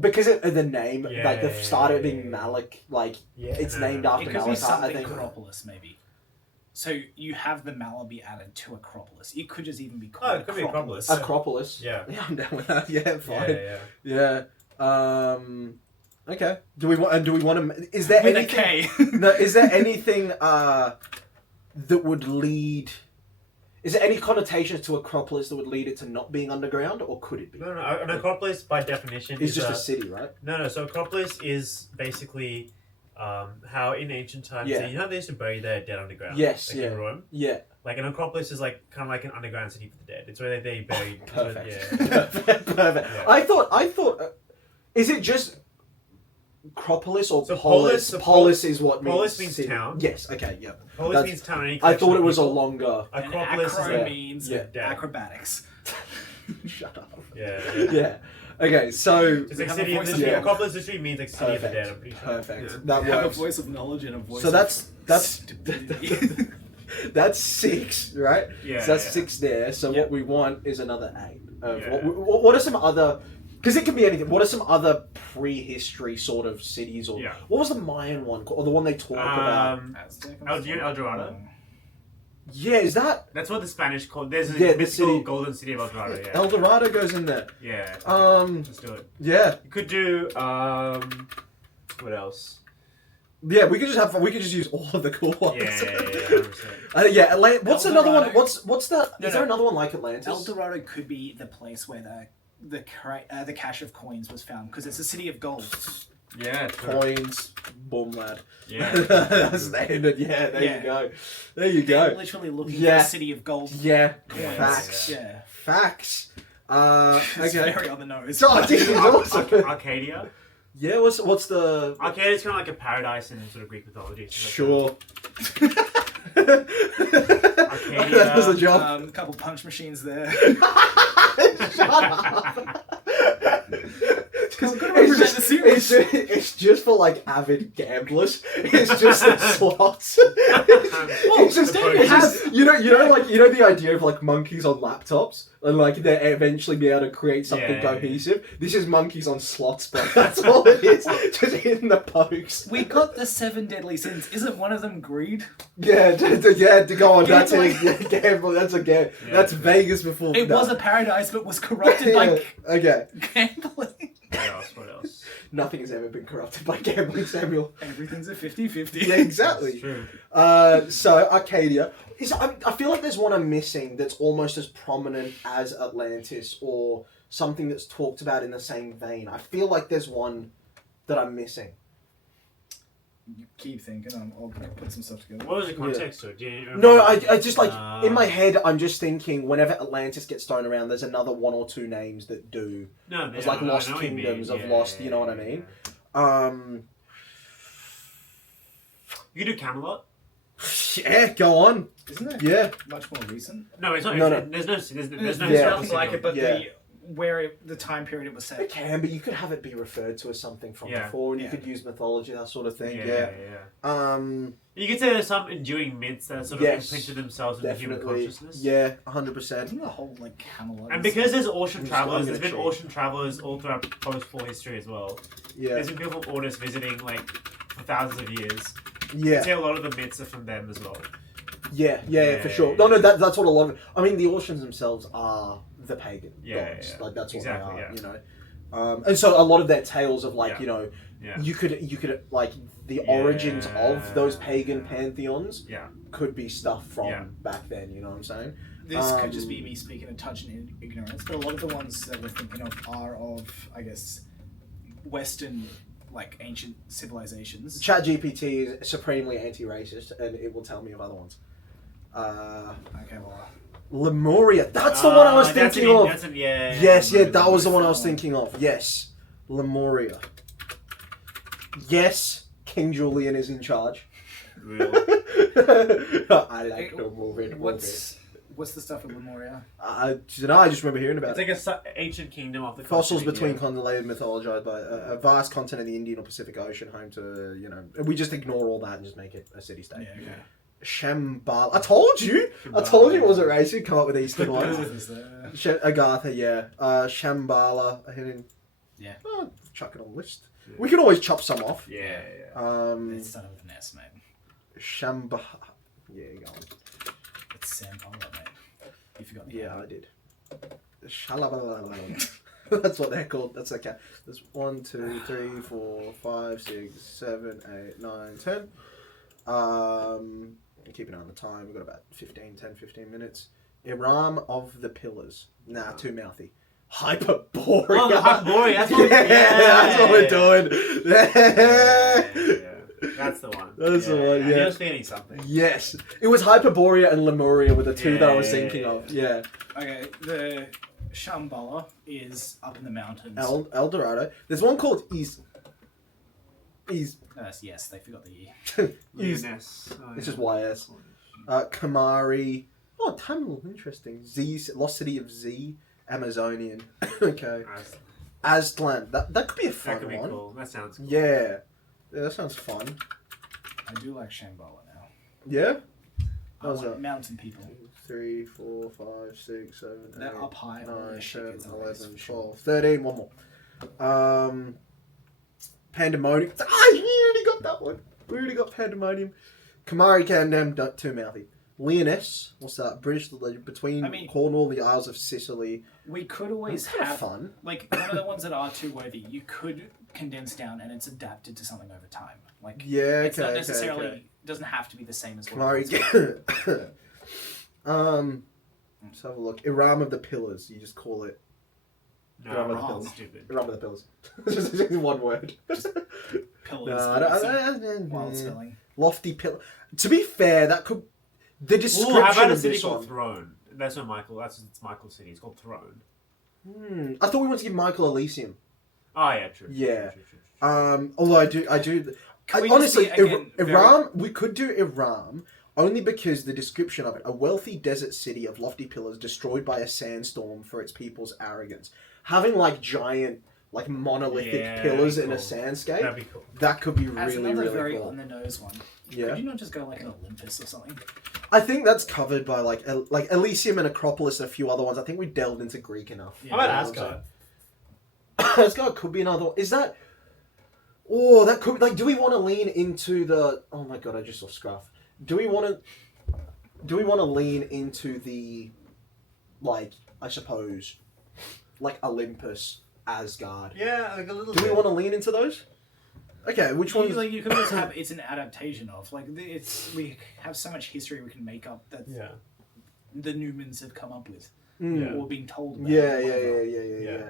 because of the name, like the start of it being Malak, like it's named after Malachi. Malach. Something I think Acropolis maybe. So you have the Malachi added to Acropolis. It could just even be called Acropolis. Acropolis. Yeah. I'm down with that. Yeah, fine. Yeah. Okay. Do we want to? Is there with anything? A K. No, is there anything that would lead? Is there any connotations to Acropolis that would lead it to not being underground, or could it be? No. An Acropolis, by definition, is just a city, right? No. So Acropolis is basically how in ancient times, you know, they used to bury their dead underground. Yes. Like in Rome. Yeah. Like an Acropolis is like kind of like an underground city for the dead. It's where they bury. Perfect. Perfect. Yeah. I thought. Is it just Acropolis or Polis? Polis is what means. Polis means town. Yes. Okay. Yeah. Polis means town. I thought it was a longer. Acropolis means acrobatics. Shut up. Yeah. Okay, so it's like city of the dead. Acropolis literally means like city of the dead. I'm pretty sure. Perfect. Yeah. That works. Have a voice of knowledge and a voice. So that's that's 6, right? Yeah. So that's 6 there. So what we want is another 8. What are some other? Because it can be anything. What are some other prehistory sort of cities? Or what was the Mayan one called? Or the one they talk about? El Dorado. Yeah, is that? That's what the Spanish call. There's a mythical golden city of El Dorado. Yeah. El Dorado goes in there. Yeah. Let's do it. Yeah. You could do what else? Yeah, we could just use all of the cool ones. Yeah. What's another one? What's that? Is there another one like Atlantis? El Dorado could be the place where the cache of coins was found because it's a city of gold. Yeah, coins, boom lad. Yeah, that's standard. Yeah, there you go. There you go. They're literally looking for a city of gold. Yeah, coins. Facts. Yeah, facts. It's Okay. very on the nose. Oh, this is awesome. Arcadia. Yeah, what's the? Arcadia is kind of like a paradise in sort of Greek mythology. Sure. Arcadia. That was the job. A couple punch machines there. Shut up. It's just for like avid gamblers. It's just the slots. It's just you know the idea of like monkeys on laptops and like they eventually be able to create something cohesive. This is monkeys on slots, but that's all it is. Just hitting the pokes. We got the 7 deadly sins. Isn't one of them greed? Yeah, to go on. That's it. Gambling. That's a game. Yeah, that's Vegas before. It was a paradise, but was corrupted by gambling. What else? Nothing has ever been corrupted by gambling, Samuel. Everything's a 50-50. Yeah, exactly. That's true. So Arcadia. I feel like there's one I'm missing that's almost as prominent as Atlantis or something that's talked about in the same vein. I feel like there's one that I'm missing. You keep thinking. I'll put some stuff together. What was the context to it? No, I just like in my head. I'm just thinking whenever Atlantis gets thrown around, there's another 1 or 2 names that do. There's like lost kingdoms of lost. You know what I mean? You do Camelot. Yeah, go on. Isn't it? Yeah. Much more recent. No, it's not. No. There's no. There's nothing like it, but the time period it was set. It can, but you could have it be referred to as something from before, and you could use mythology, that sort of thing. Yeah. You could say there's some enduring myths that sort of imprinted themselves into human consciousness. Yeah, 100%. The whole like Camelot. And because there's ocean travelers, there's been ocean travelers all throughout post-war history as well. Yeah. There's been people from Ordis visiting like for thousands of years. Yeah. I'd say a lot of the myths are from them as well. Yeah, for sure. No, that's what a lot of. I mean, the oceans themselves are the pagan gods. Like that's what they are. You know, and so a lot of their tales of like you could like the origins of those pagan pantheons. Could be stuff from back then. You know what I'm saying? This could just be me speaking a touch in ignorance, but a lot of the ones that we're thinking of are of, I guess, Western. Like ancient civilizations. ChatGPT is supremely anti-racist, and it will tell me of other ones. Okay, well, Lemuria. That's the one I was thinking of. Yes, that was the one I was thinking of. Yes, Lemuria. Yes, King Julian is in charge. Really? I like to move it. What's the stuff with Lemuria? I just remember hearing about it. It's like an ancient kingdom of the fossils between continents mythologized by a vast continent in the Indian or Pacific Ocean, home to, we just ignore all that and just make it a city-state. Yeah, okay. Shambhala. I told you it wasn't racist. Come up with Eastern ones. Agartha, yeah. Shambhala. Yeah. Oh, chuck it on the list. Yeah. We can always chop some off. Yeah. It's done with an S, mate. Shambhala. Yeah, go on. It's Shambhala, mate. You forgot the I did. Shalabala. That's what they're called. That's okay. There's 1, 2, 3, 4, 5, 6, 7, 8, 9, 10. Keep an eye on the time. We've got about 15 minutes. Iram of the Pillars. Nah, too mouthy. Hyperborea. Oh, the Hyperborea. That's what we're doing. That's the one. That's the one, I was feeling something. Yes. It was Hyperborea and Lemuria were the two that I was thinking of. Yeah. Okay, the Shambhala is up in the mountains. El Dorado. There's one called East. Yes, they forgot the E. It's just YS. Kamari. Oh, Tamil. Interesting. Lost City of Z. Amazonian. Okay. Aztlan. That could be a fun one. That could be cool. That sounds cool. Yeah, that sounds fun. I do like Shambhala now. Yeah? I like mountain people. 3, 4, 5, 6, 7, 8, they're up high. 9, 10, 11, 12, 13. One more. Pandemonium. You already got that one. We already got Pandemonium. Kamari Kandam, too mouthy. Leoness, what's that? British legend between Cornwall and the Isles of Sicily. We could always have fun. Like one of the ones that are too worthy, you could condense down and it's adapted to something over time. Like it's not necessarily doesn't have to be the same as what Let's have a look. Iram of the Pillars. You just call it. No, Iram of the Pillars. Stupid. Iram of the Pillars. Just one word. Pillars. Wild spelling. Lofty pillar. To be fair, that could. The description how about a of city this called one. Throne? That's not Michael. It's Michael's city. It's called Throne. I thought we wanted to give Michael Elysium. Oh yeah, true. Yeah. True. Although I do. Honestly, Iram. We could do Iram only because the description of it: a wealthy desert city of lofty pillars destroyed by a sandstorm for its people's arrogance. Having like giant like monolithic pillars in a sandscape. That'd be cool. That could be As really, another really very cool. on the nose one. Yeah. Could you not just go like an Olympus or something? I think that's covered by like Elysium and Acropolis and a few other ones. I think we delved into Greek enough. How about Asgard? Asgard could be another one. Is that... Oh, that could... Like, do we want to lean into the... Oh my god, I just saw Scruff. Do we want to lean into the... Like, I suppose... Like, Olympus, Asgard. Yeah, like a little Do bit. we want to lean into those? Okay, which one? Like you could always have it's an adaptation of like we have so much history we can make up that the Newmans have come up with or been told about. Yeah.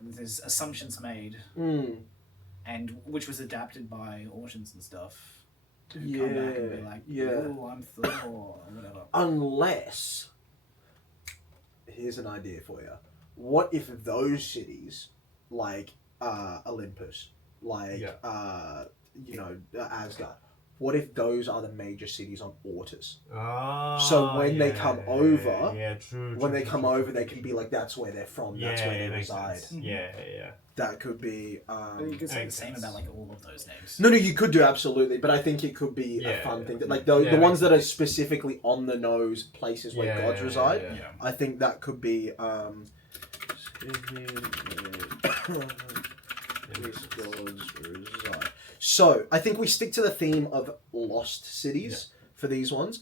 There's assumptions made, and which was adapted by Oceans and stuff to come back and be like, "Oh, I'm Thor," or whatever. Unless, here's an idea for you. What if those cities, like Olympus, like Asgard, what if those are the major cities on Ortus? So when they come over, they can be like, that's where they're from, that's where they reside. Yeah. That could be... you could say the same about like all of those names. No, you could do, absolutely, but I think it could be a fun thing. That, like the ones that are specifically on the nose places where gods reside, I think that could be... So, I think we stick to the theme of lost cities for these ones.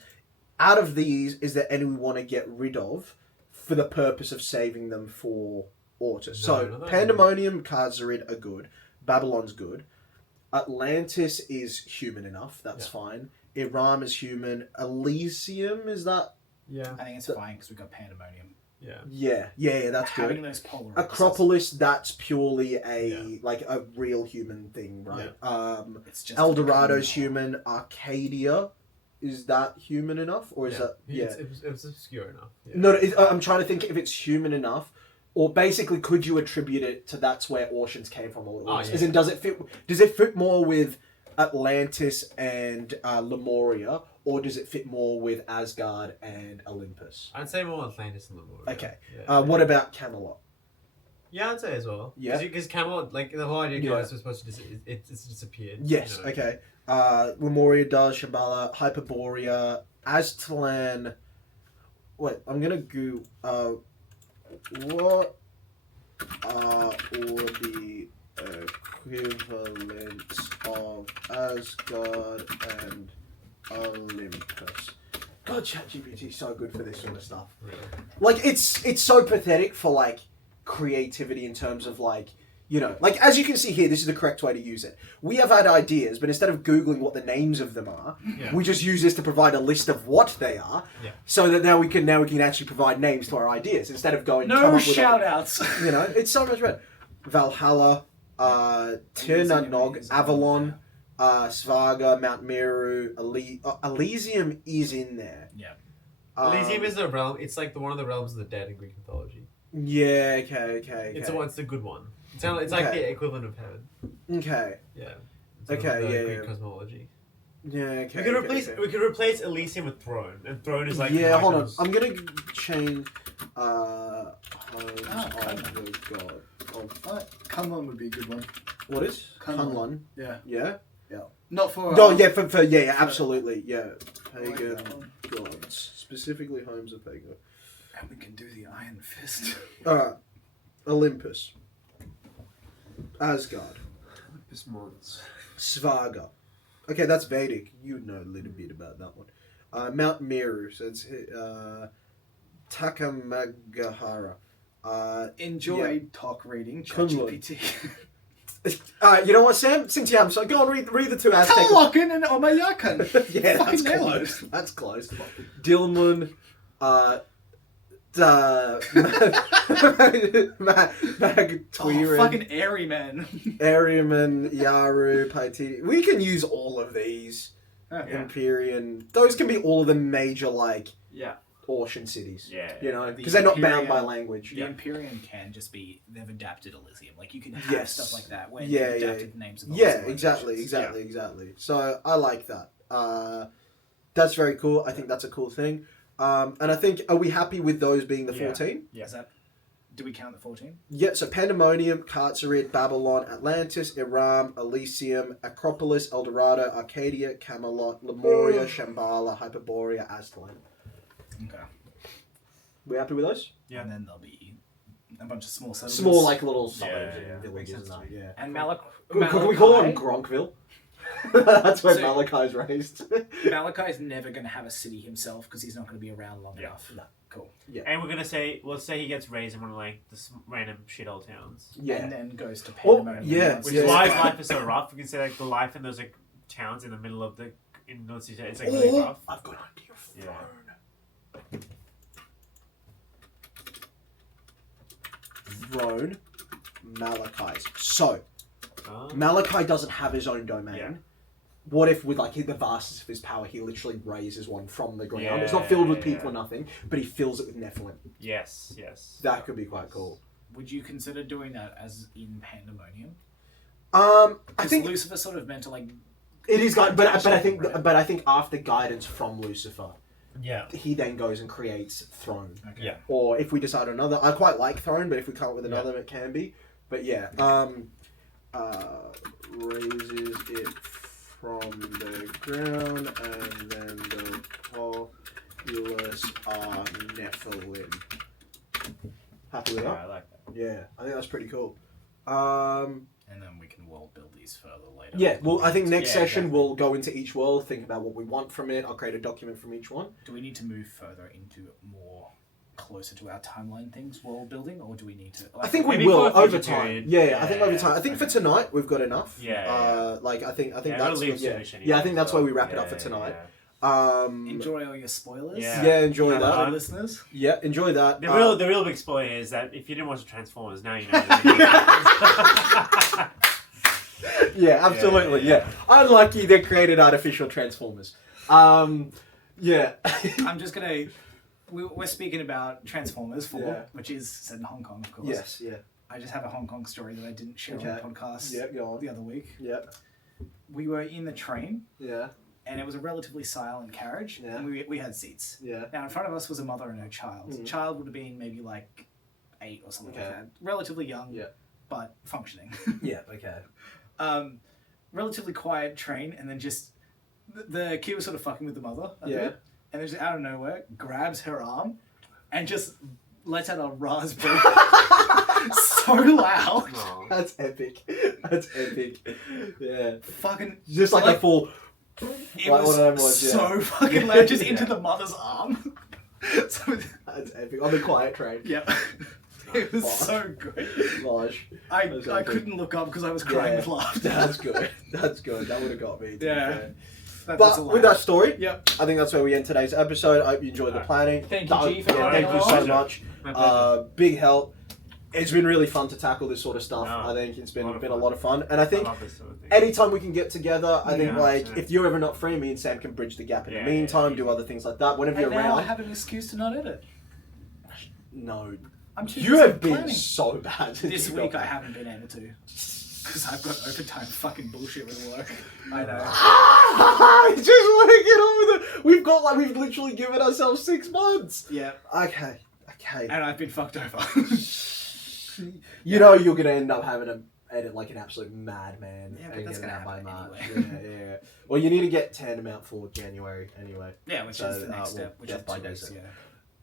Out of these, is there any we want to get rid of for the purpose of saving them for Ortus? So, Pandemonium, Khazarid are good. Babylon's good. Atlantis is human enough. That's fine. Iram is human. Elysium, is that? Yeah. I think it's fine because we've got Pandemonium. Yeah, that's Having good. those polar Acropolis, that's purely a like a real human thing, right? It's just Eldorado's human. Arcadia, is that human enough, or is that It's obscure enough. No, I'm trying to think if it's human enough, or basically could you attribute it to that's where Oceans came from? As in, does it fit more with Atlantis and Lemuria, or does it fit more with Asgard and Olympus? I'd say more Atlantis and Lemuria. Okay. What about Camelot? Yeah, I'd say as well. Yeah. Because Camelot, like, the whole idea was supposed to it's disappeared. Yes, okay. Lemuria does, Shambhala, Hyperborea, Aztlan... Wait, I'm gonna go... what are all the equivalents of Asgard and Olympus? God, ChatGPT is so good for this sort of stuff. Really? Like, it's so pathetic for, like, creativity in terms of, like, you know, like, as you can see here, this is the correct way to use it. We have had ideas, but instead of Googling what the names of them are, we just use this to provide a list of what they are, so that now we can actually provide names to our ideas, instead of going... No shout-outs! You know, it's so much better. Valhalla, Tirnanog, Avalon, Svaga, Mount Meru, Elysium is in there. Yeah. Elysium is a realm, it's like one of the realms of the dead in Greek mythology. Yeah, okay. It's the good one. It's like the equivalent of heaven. Okay. Yeah. Okay, Greek cosmology. Yeah, okay. We could replace Elysium with Throne, and Throne is like... Yeah, hold on. I'm gonna change... Homes of the God. Kunlun would be a good one. What is? Kunlun. Yeah. Yeah? Not for... absolutely. Yeah. Pagan gods. Specifically homes of pagan. And we can do the Iron Fist. Alright. Olympus. Asgard. Olympus Mons. Svaga. Okay, that's Vedic. You know a little bit about that one. Mount Meru. So it's Takamagahara. Enjoy talk reading ChatGPT. You know what, Sam? Since you haven't, so go on, read the two Aztec. Talakan and Omayakan. Yeah, that's close. That's close. Dilmun, Magtwirin. Fucking Airyman. Airyman, Yaru, Paititi. We can use all of these. Empyrean. Those can be all of the major, like, Ocean cities. Yeah. You know, because they're not bound by language. The Empyrean can just be, they've adapted Elysium. Like, you can have stuff like that where they've adapted the names of the exactly. So, I like that. That's very cool. I think that's a cool thing. And I think, are we happy with those being the 14? Yeah. Is that Do we count the 14? Yeah, so Pandemonium, Kartzarid, Babylon, Atlantis, Iram, Elysium, Acropolis, Eldorado, Arcadia, Camelot, Lemuria, Shambhala, Hyperborea, Aztlan. Okay. We happy with those? Yeah. And then there'll be a bunch of small settlements. Small, like, little suburbs and villages and that, yeah. And Can we call them Gronkville? That's where Malachi's raised. Malachi's never going to have a city himself because he's not going to be around long enough. No. Cool. Yeah. And we're going to say, let's say he gets raised in one of like the random shithole towns. Yeah. And then goes to Pandemonium. Which is why his life is so rough. We can say like the life in those like towns in the middle of the North Sea. It's like really rough. I've got an idea of throne. Throne, Malachi's. So, Malachi doesn't have his own domain. Yeah. What if, with like the vastness of his power, he literally raises one from the ground? Yeah, it's not filled with people or nothing, but he fills it with Nephilim. Yes. That could be quite cool. Would you consider doing that as in Pandemonium? I think Lucifer sort of meant to like. It is, but I think after guidance from Lucifer, he then goes and creates Throne. Okay. Yeah. Or if we decide another, I quite like Throne, but if we come up with another, it can be. But yeah, raises it from the ground, and then the populace are Nephilim. Happy with that? I like that. Yeah, I think that's pretty cool. And then we can world build these further later. Yeah, well, I think next session we'll go into each world, think about what we want from it. I'll create a document from each one. Do we need to move further into more closer to our timeline things, world building, or do we need to? Like, I think we will over time. Yeah, I think over time. I think for tonight we've got enough. Like I think that's I think that's why we wrap it up for tonight. Enjoy all your spoilers. Yeah, enjoy that, listeners. Yeah, enjoy that. The real big spoiler is that if you didn't watch the Transformers, now you know. Yeah, absolutely. Yeah. Unlucky they created artificial Transformers. Yeah. I'm just gonna. We're speaking about Transformers 4, which is set in Hong Kong, of course. Yes. Yeah. I just have a Hong Kong story that I didn't share on the podcast. Go on. The other week. Yep. We were in the train. Yeah. And it was a relatively silent carriage. Yeah. And we had seats. Yeah. Now in front of us was a mother and her child. The child would have been maybe like 8 or something like that. Relatively young. Yeah. But functioning. Yeah. Okay. Relatively quiet train, and then just the kid was sort of fucking with the mother a bit, and then just out of nowhere grabs her arm and just lets out a raspberry so loud. That's epic. Yeah. Fucking just like a full. It was so fucking loud, just into the mother's arm. So that's epic. On the quiet train. Yeah. It was so good. I couldn't look up because I was crying with laughter. That's good. That would have got me. Yeah. But with that story, I think that's where we end today's episode. I hope you enjoyed the planning. Thank you, G, for thank you so much. Big help. It's been really fun to tackle this sort of stuff. I think it's been a lot of fun. And I think anytime we can get together, I think if you're ever not free, me and Sam can bridge the gap in the meantime, do other things like that. Whenever you're around. I have an excuse to not edit. No. You have been so bad. This week I haven't been able to. Because I've got overtime fucking bullshit with work. I know. I just want to get on with it. We've literally given ourselves 6 months. Yeah. Okay. And I've been fucked over. You know you're going to end up having to edit like an absolute madman. Yeah, but that's going to happen by March. Yeah. Well, you need to get Tandem out for January anyway. Yeah, which is the next step. Which is by 2 weeks,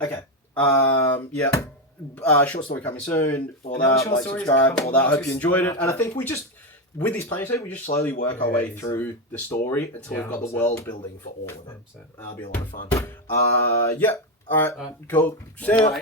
Okay. Short story coming soon. All that. Like, subscribe. All that. I hope you enjoyed it. And I think we just, with these planning we just slowly work our way through the story until we've got the world building for all of them. That'll be a lot of fun. All right. Cool. See ya.